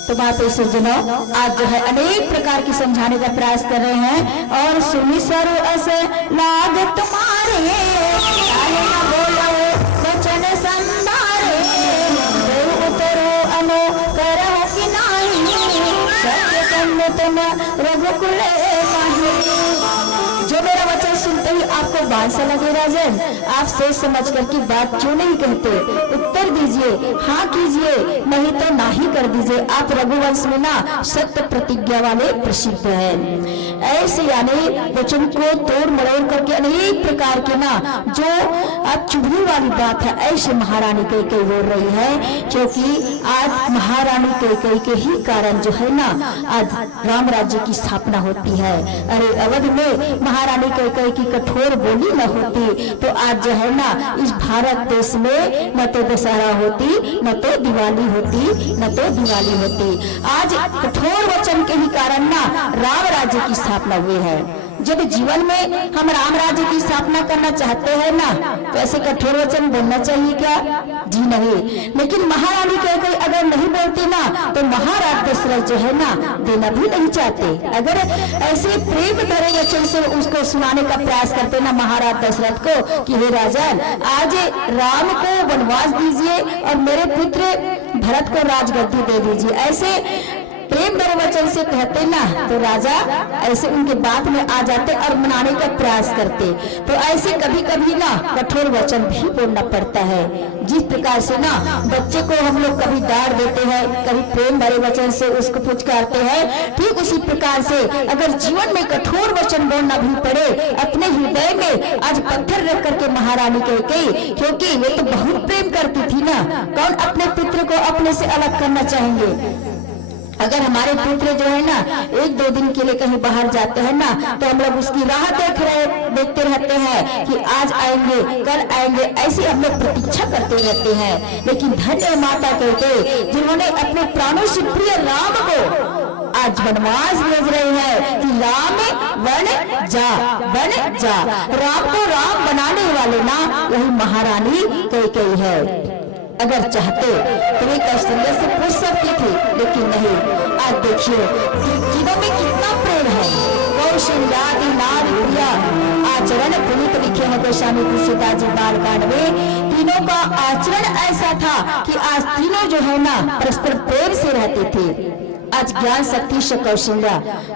तो माता सज्जनों, आज जो है अनेक प्रकार की समझाने का प्रयास कर रहे हैं। और सुनी सरो ऐसे लाग तुम्हारे बोलो वचन संधारे उतरो अनो करो कि नहीं सत्य संग तुम रघुकुल माही। जो मेरा वचन सुनते ही आपको बाल सा लगे राजन, आप सोच समझ कर की बात क्यों नहीं कहते? उत्तर दीजिए, हाँ कीजिए, नहीं तो नाही कर दीजिए। आप रघुवंश में ना सत्य प्रतिज्ञा वाले प्रसिद्ध हैं। ऐसे यानी वचन को तोड़ मरोड़ करके अनेक प्रकार के ना जो आज चुभने वाली बात है, ऐसे महारानी कैकेयी बोल रही है। क्योंकि आज महारानी कैकेयी के ही कारण जो है ना आज राम राज्य की स्थापना होती है। अरे अवध में महारानी कैकेयी की कठोर बोली न होती तो आज जो है ना इस भारत देश में न तो दशहरा होती, न तो दिवाली होती, न तो दिवाली होती। आज कठोर वचन के ही कारण ना राम राज्य की स्थापना हुई है। जब जीवन में हम राम राज्य की स्थापना करना चाहते हैं ना तो ऐसे कठोर वचन बोलना चाहिए क्या? जी नहीं। लेकिन महारानी कैकेयी अगर नहीं बोलती ना तो महाराज दशरथ जो है ना देना भी नहीं चाहते। अगर ऐसे प्रेम भरे वचन से उसको सुनाने का प्रयास करते ना महाराज दशरथ को कि हे राजन, आज राम को वनवास दीजिए और मेरे पुत्र भरत को राजगद्दी दे दीजिए। ऐसे प्रेम भरे वचन से कहते ना तो राजा ऐसे उनके बात में आ जाते और मनाने का प्रयास करते। तो ऐसे कभी कभी ना कठोर वचन भी बोलना पड़ता है। जिस प्रकार से ना बच्चे को हम लोग कभी डांट देते हैं, कभी प्रेम भरे वचन से उसको पुचकारते हैं, ठीक उसी प्रकार से अगर जीवन में कठोर वचन बोलना भी पड़े अपने हृदय में आज पत्थर रख करके महारानी कैकेयी, क्योंकि वे तो बहुत प्रेम करती थी ना, कौन अपने पुत्र को अपने से अलग करना चाहेंगे। अगर हमारे पुत्र जो है ना 1-2 दिन के लिए कहीं बाहर जाते हैं ना तो हम लोग उसकी राह देखते रहते हैं कि आज आएंगे कल आएंगे, ऐसे हम लोग प्रतीक्षा करते रहते हैं। लेकिन धन्य माता कैकेयी जिन्होंने अपने प्राणों से प्रिय राम को आज वनवास भेज रहे हैं कि राम बन जा। राम को राम बनाने वाले ना वही महारानी कैकेयी है। अगर चाहते तो वे कौशल्या से पूछ सकती थी, लेकिन नहीं। आज देखिए तीनों में कितना प्रेम है। कौशल्यादि नारी प्रिया आचरण पुनीत लिखे हैं गोस्वामी तुलसीदास जी बालकांड में। तीनों का आचरण ऐसा था कि आज तीनों जो है ना परस्पर प्रेम से रहते थे। आज ज्ञान शक्ति से कौशल्या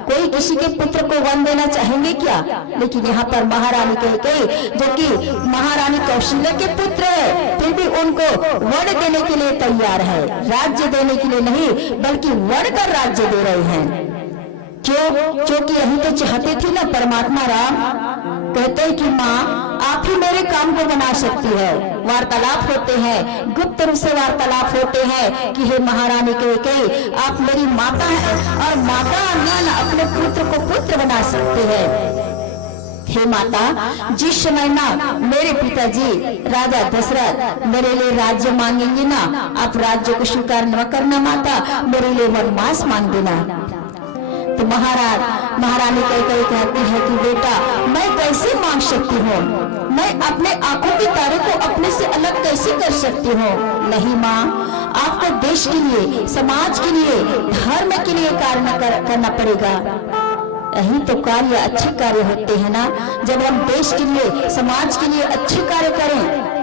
कोई किसी के पुत्र को वन देना चाहेंगे क्या, लेकिन यहाँ पर महारानी कैकेयी जो कि महारानी कौशल्या के पुत्र है फिर भी उनको वन देने के लिए तैयार है। राज्य देने के लिए नहीं बल्कि वन कर राज्य दे रहे हैं। क्यों? क्योंकि यही तो चाहते थे ना परमात्मा राम। कहते हैं कि माँ आप ही मेरे काम को बना सकती है। वार्तालाप होते हैं, गुप्त रूप से वार्तालाप होते हैं कि हे महारानी कैकेयी आप मेरी माता हैं और माता ना अपने पुत्र को पुत्र बना सकते हैं। हे माता जिस समय ना मेरे पिताजी राजा दशरथ मेरे लिए राज्य मांगेंगे ना, आप राज्य को स्वीकार न करना माता, मेरे लिए वनवास मांग देना। तो महारानी कैकेयी कहती है कि बेटा मैं कैसे मांग सकती हूँ, मैं अपने आंखों के तारे को अपने से अलग कैसे कर सकती हूँ। नहीं माँ, आपको देश के लिए, समाज के लिए, धर्म के लिए कार्य करना पड़ेगा। यही तो कार्य अच्छे कार्य होते हैं ना। जब हम देश के लिए, समाज के लिए अच्छे कार्य करें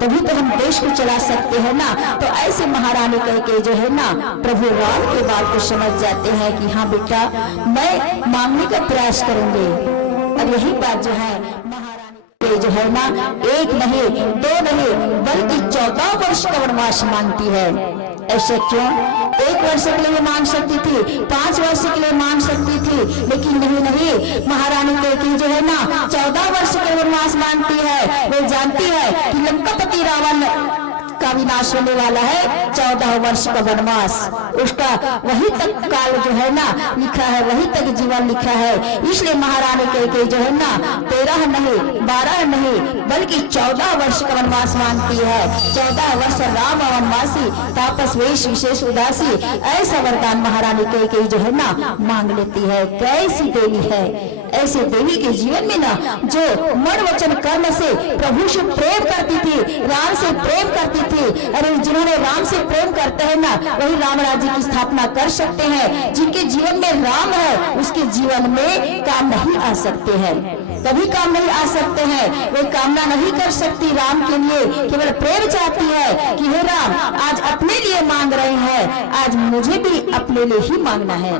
तभी तो हम देश को चला सकते हैं ना। तो ऐसे महारानी कैकेयी जो है ना प्रभु राम के बात को समझ जाते हैं कि हाँ बेटा मैं मांगने का प्रयास करूंगी। और यही बात जो है महारानी जो है ना 1 नहीं 2 नहीं बल्कि 14 वर्ष का वनवास मांगती है। ऐसे क्यों? 1 वर्ष के लिए मांग सकती थी, 5 वर्ष के लिए मांग सकती थी, लेकिन नहीं महारानी कैकेयी जो है ना 14 वर्ष के वनवास मांगती है। वो जानती है कि लंकापति रावण का विनाश होने वाला है। 14 वर्ष का वनवास उसका वही तक काल जो है ना लिखा है, वही तक जीवन लिखा है। इसलिए महारानी कैकेयी जो है ना 13 नहीं 12 नहीं बल्कि 14 वर्ष का वनवास मांगती है। 14 वर्ष राम वनवासी तापस वेश विशेष उदासी, ऐसा वरदान महारानी कैकेयी जो है ना मांग लेती है। कैसी देवी है, ऐसे देवी के जीवन में ना जो मन वचन कर्म से प्रभु से प्रेम करती थी, राम से प्रेम करती थी। अरे जिन्होंने राम से प्रेम करते हैं ना वही राम राज्य की स्थापना कर सकते हैं। जिनके जीवन में राम है उसके जीवन में काम नहीं आ सकते हैं, कभी काम नहीं आ सकते हैं। वे कामना नहीं कर सकती राम के लिए, केवल प्रेम चाहती है कि हे राम आज अपने लिए मांग रहे हैं, आज मुझे भी अपने लिए ही मांगना है।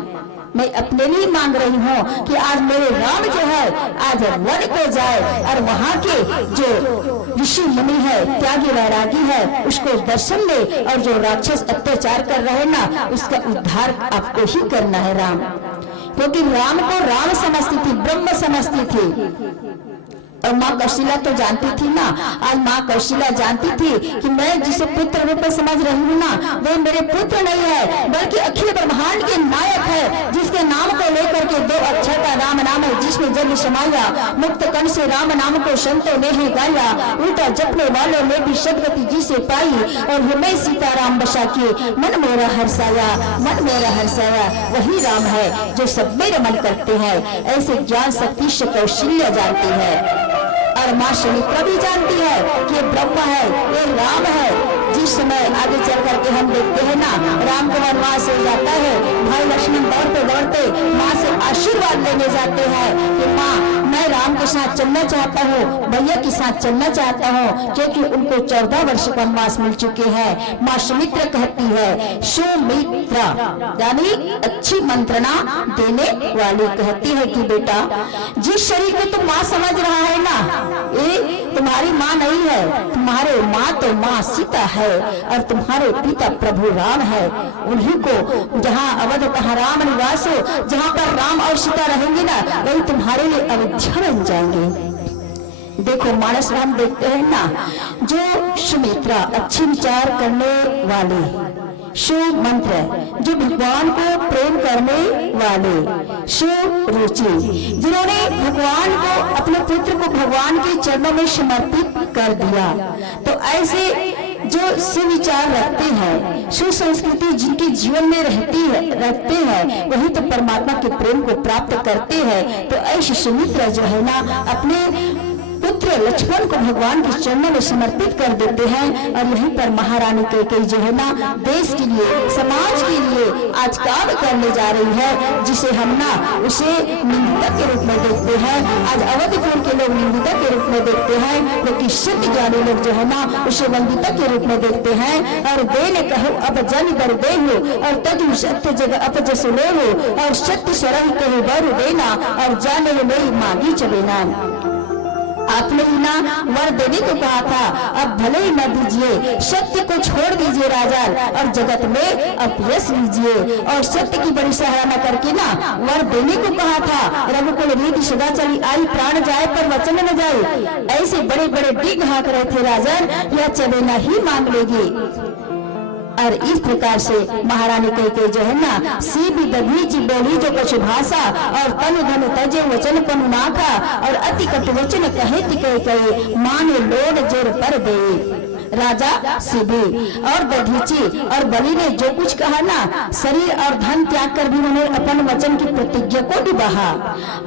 मैं अपने लिए मांग रही हूँ कि आज मेरे राम जो है आज वन को जाए और वहाँ के जो ऋषि मुनि है, त्यागी वैरागी है, उसको दर्शन ले और जो राक्षस अत्याचार कर रहे हैं ना उसका उद्धार आपको ही करना है राम। क्योंकि राम को राम समझती थी, ब्रह्म समझती थी। और माँ कौशल्या तो जानती थी ना, आज माँ कौशल्या जानती थी कि मैं जिसे पुत्र रूप में समझ रही हूँ ना वे मेरे पुत्र नहीं है बल्कि अखिल ब्रह्मांड के नायक है, जिसके नाम को लेकर के 2 अक्षर का राम नाम है, जिसमें जग समाया। मुक्त कंठ से राम नाम को संतों ने ही गाया, उल्टा जपने वालों ने भी सदगति जी से पाई। और हमें सीताराम बसा के मन मेरा हर्षाया, मन मेरा हर्षाया, वही राम है जो सब में रमन करते हैं। ऐसे ज्ञान शक्ति से कौशल्या जानती है। और माँ सुमित्रा भी जानती है कि ये ब्रह्म है, ये राम है। जिस समय आगे चल करके हम देखते हैं ना, राम को वनवास हो जाता है, भाई लक्ष्मण दौड़ते दौड़ते माँ से आशीर्वाद लेने जाते हैं कि माँ मैं राम के साथ चलना चाहता हूँ, भैया के साथ चलना चाहता हूँ, क्योंकि उनको 14 वर्ष वनवास मिल चुके हैं। माँ सुमित्रा कहती है, सुमित्रा यानी अच्छी मंत्रणा देने वाली, कहती है कि बेटा जिस शरीर को तुम माँ समझ रहा है ना, ये तुम्हारी माँ नहीं है, तुम्हारे माँ तो माँ सीता है और तुम्हारे पिता प्रभु राम है। उन्हीं को जहाँ अवध कहाँ राम निवास हो, जहाँ पर राम और सीता रहेंगे ना, वही तुम्हारे लिए अयोध्या बन जाएंगे। देखो मानस में हम देखते हैं ना, जो सुमित्रा अच्छी विचार करने वाले, सुमंत्र जो भगवान को प्रेम करने वाले, सुरुचि जिन्होंने भगवान को, अपने पुत्र को भगवान के चरणों में समर्पित कर दिया, तो ऐसे जो सुविचार रखते हैं, सुसंस्कृति जिनके जीवन में रखते हैं, वही तो परमात्मा के प्रेम को प्राप्त करते हैं। तो ऐसी सुमित्रा जो है ना, अपने पुत्र लक्ष्मण को भगवान के चरणों में समर्पित कर देते हैं। और यहीं पर महारानी कैकेयी जो है ना, देश के लिए, समाज के लिए आज काम करने जा रही है, जिसे हम ना उसे निंदिता के रूप में देखते हैं। आज अवधपुर के लोग निंदिता के रूप में देखते हैं, लेकिन सत्य ज्ञानी लोग जो है ना, उसे वंदिता के रूप में देखते हैं। और देने कहो अब जन बर दे हो, और तदु सत्य जगह अप जस ले हो, और सत्य सरह कहो बर देना, और जाने नहीं मांगी चबेना। आपने ही ना वर देने को कहा था, अब भले ही न दीजिए, सत्य को छोड़ दीजिए राजा, और जगत में अपयश लीजिए। और सत्य की बड़ी सराहना करके ना वर देने को कहा था, रघुकुल रीति सदा चली आई, प्राण जाए पर वचन न जाए। ऐसे बड़े बड़े डिग हाँक रहे थे राजन, यह चबेना ही मांग लेगी। और इस प्रकार से महारानी कैकेयी जो है ना, सी भी दधी जी बोली जो कुछ भाषा, और तनु धनु तजे वचन पनु नाखा, और अति कटु वचन कहे कैकेयी, माने लोड जोर पर दे। राजा सीधी और दधीची और बलि ने जो कुछ कहा ना, शरीर और धन त्याग कर भी उन्होंने अपन वचन की प्रतिज्ञा को निभाया।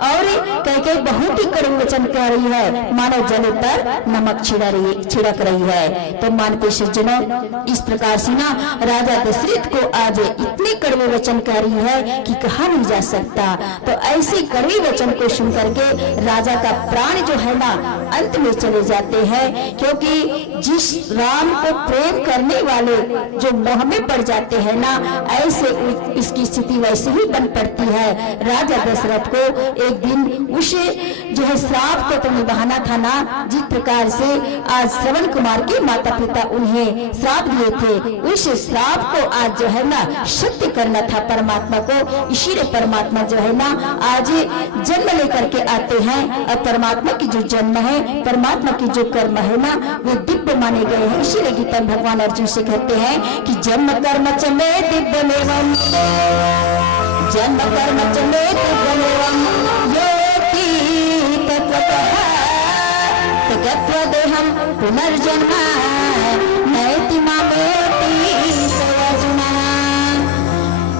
और कैकेयी बहुत ही कड़ू वचन कह रही है, मानो जले पर नमक छिड़क रही है। तो मानते सज्जनों, इस प्रकार से ना राजा दशरथ को आज इतने कड़वे वचन कह रही है कि कहा नहीं जा सकता। तो ऐसे कड़वे वचन को सुन करके राजा का प्राण जो है ना अंत में चले जाते हैं, क्योंकि जिस राम को प्रेम करने वाले जो मोह में पड़ जाते हैं ना, ऐसे इसकी स्थिति वैसे ही बन पड़ती है। राजा दशरथ को एक दिन उसे जो है श्राप को तो निभाना था ना, जिस प्रकार से आज श्रवण कुमार के माता पिता उन्हें श्राप दिए थे, उस श्राप को आज जो है ना सत्य करना था परमात्मा को। इसीलिए परमात्मा जो है ना आज जन्म लेकर के आते हैं, और परमात्मा की जो जन्म है, परमात्मा की जो कर्म है ना, वे दिव्य माने गए हैं। इसीलिए गीता भगवान अर्जुन से कहते हैं कि जन्म कर्म च मे दिव्यमेवं, जन्म कर्म च मे दिव्यमेवं, योति तत्त्वतः गत्वा देहं पुनर्जन्म नयति मामेति अर्जुन।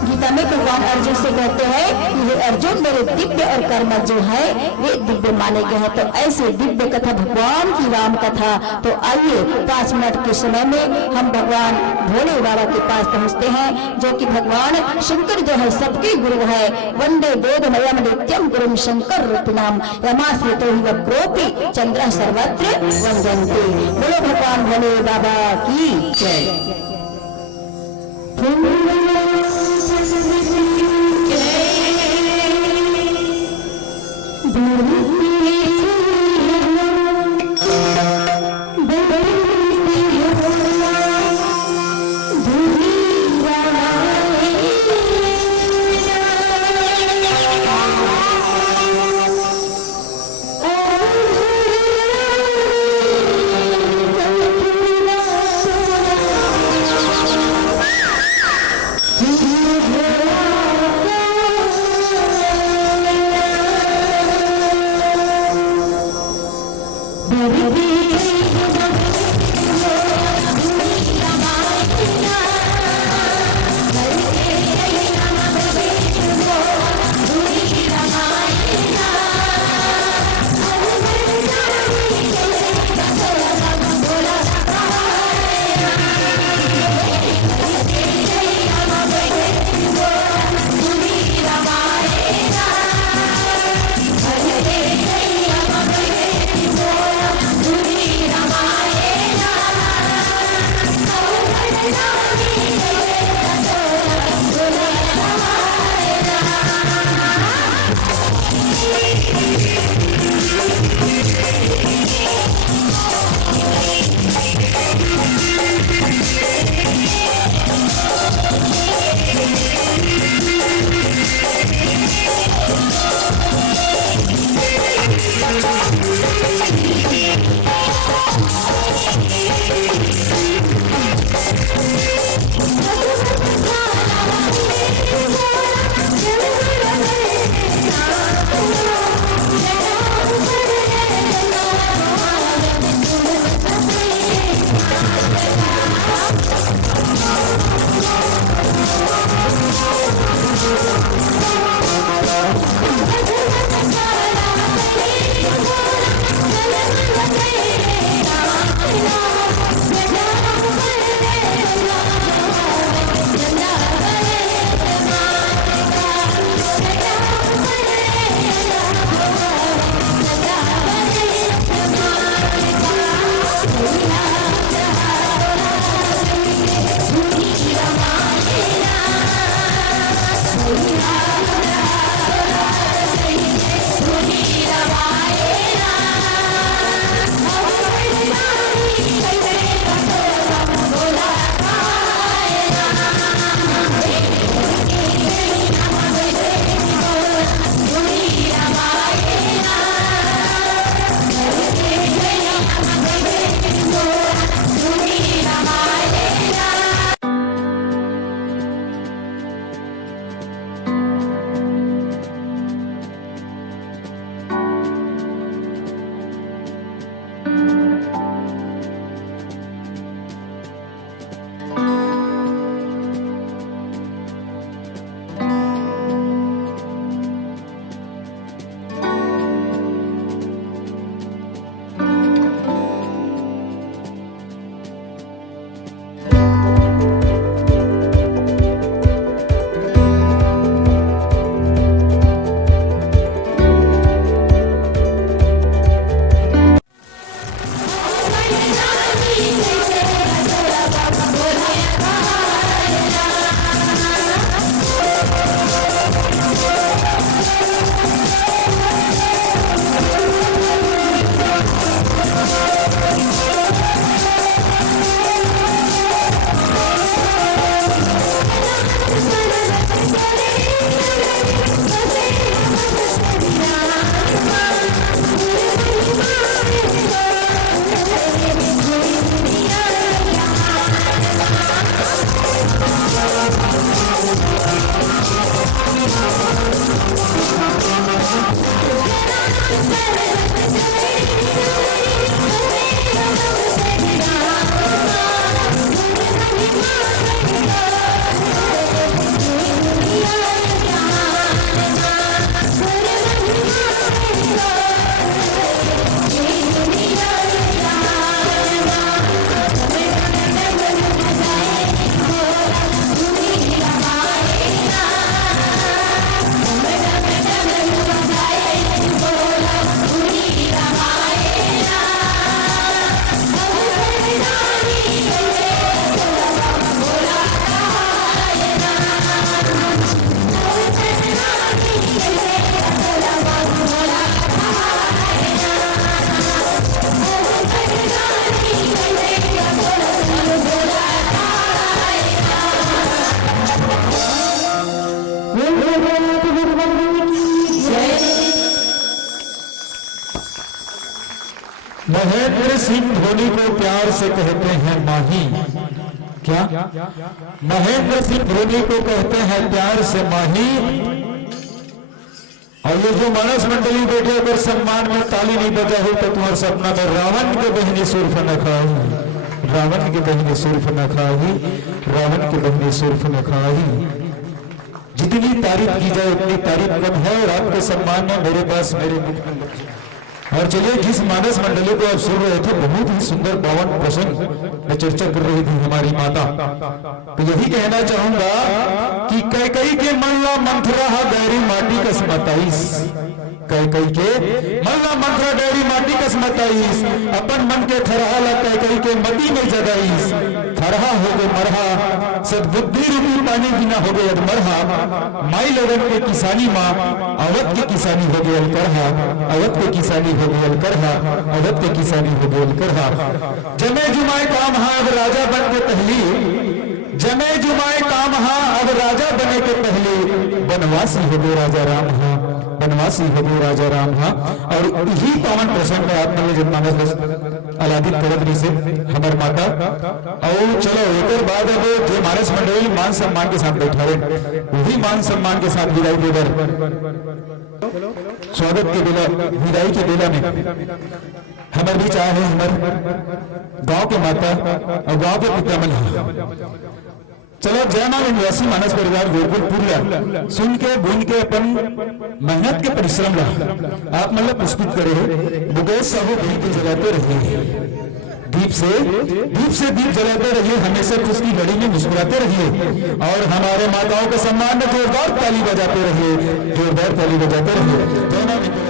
गीता में भगवान अर्जुन से कहते हैं कि हे अर्जुन, मेरे दिव्य और कर्म जो है वे दिव्य माने गए हैं। तो ऐसे दिव्य कथा भगवान की राम कथा, तो आइए 5 मिनट के समय में हम भगवान भोले बाबा के पास पहुंचते हैं, जो कि भगवान शंकर जो है सबके गुरु है। वंदे बोधमयम नित्यम गुरुम शंकर रूपिणाम, यमाश्रितो हि वक्रोपि चंद्र सर्वत्र वंदन्ते। बोलो भगवान भोले बाबा की जय। महेंद्र सिंह धोनी को प्यार से कहते हैं माही। क्या? महेंद्र सिंह धोनी को कहते हैं प्यार से माही। और ये जो मानस मंडली बैठे अगर सम्मान में ताली नहीं बजा हो तो तुम्हारे सपना में रावण के बहनी सुर्फ न खाई, रावण की बहनी सुर्फ न खाई, रावण की बहनी सुर्फ न खाई। जितनी तारीफ की जाए उतनी तारीफ कम है। और आपके सम्मान में मेरे पास मेरे मुख में और चलिए, जिस मानस मंडली को आप सुन रहे थे, बहुत ही सुंदर पावन प्रसंग में चर्चा कर रही थी हमारी माता। तो यही कहना चाहूंगा कि कैकई के मल्ला मंथरा गैरी माटी कसमताईस, कैकई के मल्ला मंथरा गैरी माटी कसमताईस, अपन मन के थरहा कैकई के मती में जगाईस, थरहा हो गए मरहा सदबुद्धि रूपी पानी बिना हो गए अधमरहा, माई लोगन के किसानी माँ अवध की किसानी हो गई अलकरहा, अवध के किसानी हो गई अलकरहा, अवध के किसानी हो गई अलकरहा। जमे जुमाए काम हाँ अब राजा बन के पहली, जमे जुमाए काम हाँ अब राजा बने के पहले, बनवासी हो गए राजा राम हाँ, बनवासी हो गए राजा राम हाँ। और यही पावन प्रसंग है आपने जब मानस अलादीन करदरी से हमारे माता। और चलो एक बाद अब जो मानस मंडली मान सम्मान के साथ बैठा रहे, वही मान सम्मान के साथ विदाई देकर स्वागत के बेला, विदाई के बेला में हमारे बीच आए हैं हमारे गांव के माता और गांव के पितामह। चलो जय मां निवासी मानस परिवार गोरखपुर सुन के गुन के अपन मेहनत के परिश्रम ला आप मतलब पुष्पित करे बुगेश साहू दीप जलाते रहिए, दीप से दीप जलाते रहिए, हमेशा खुश की घड़ी में मुस्कुराते रहिए और हमारे माताओं के सम्मान में जोरदार ताली बजाते रहिए, जोरदार ताली बजाते रहिए।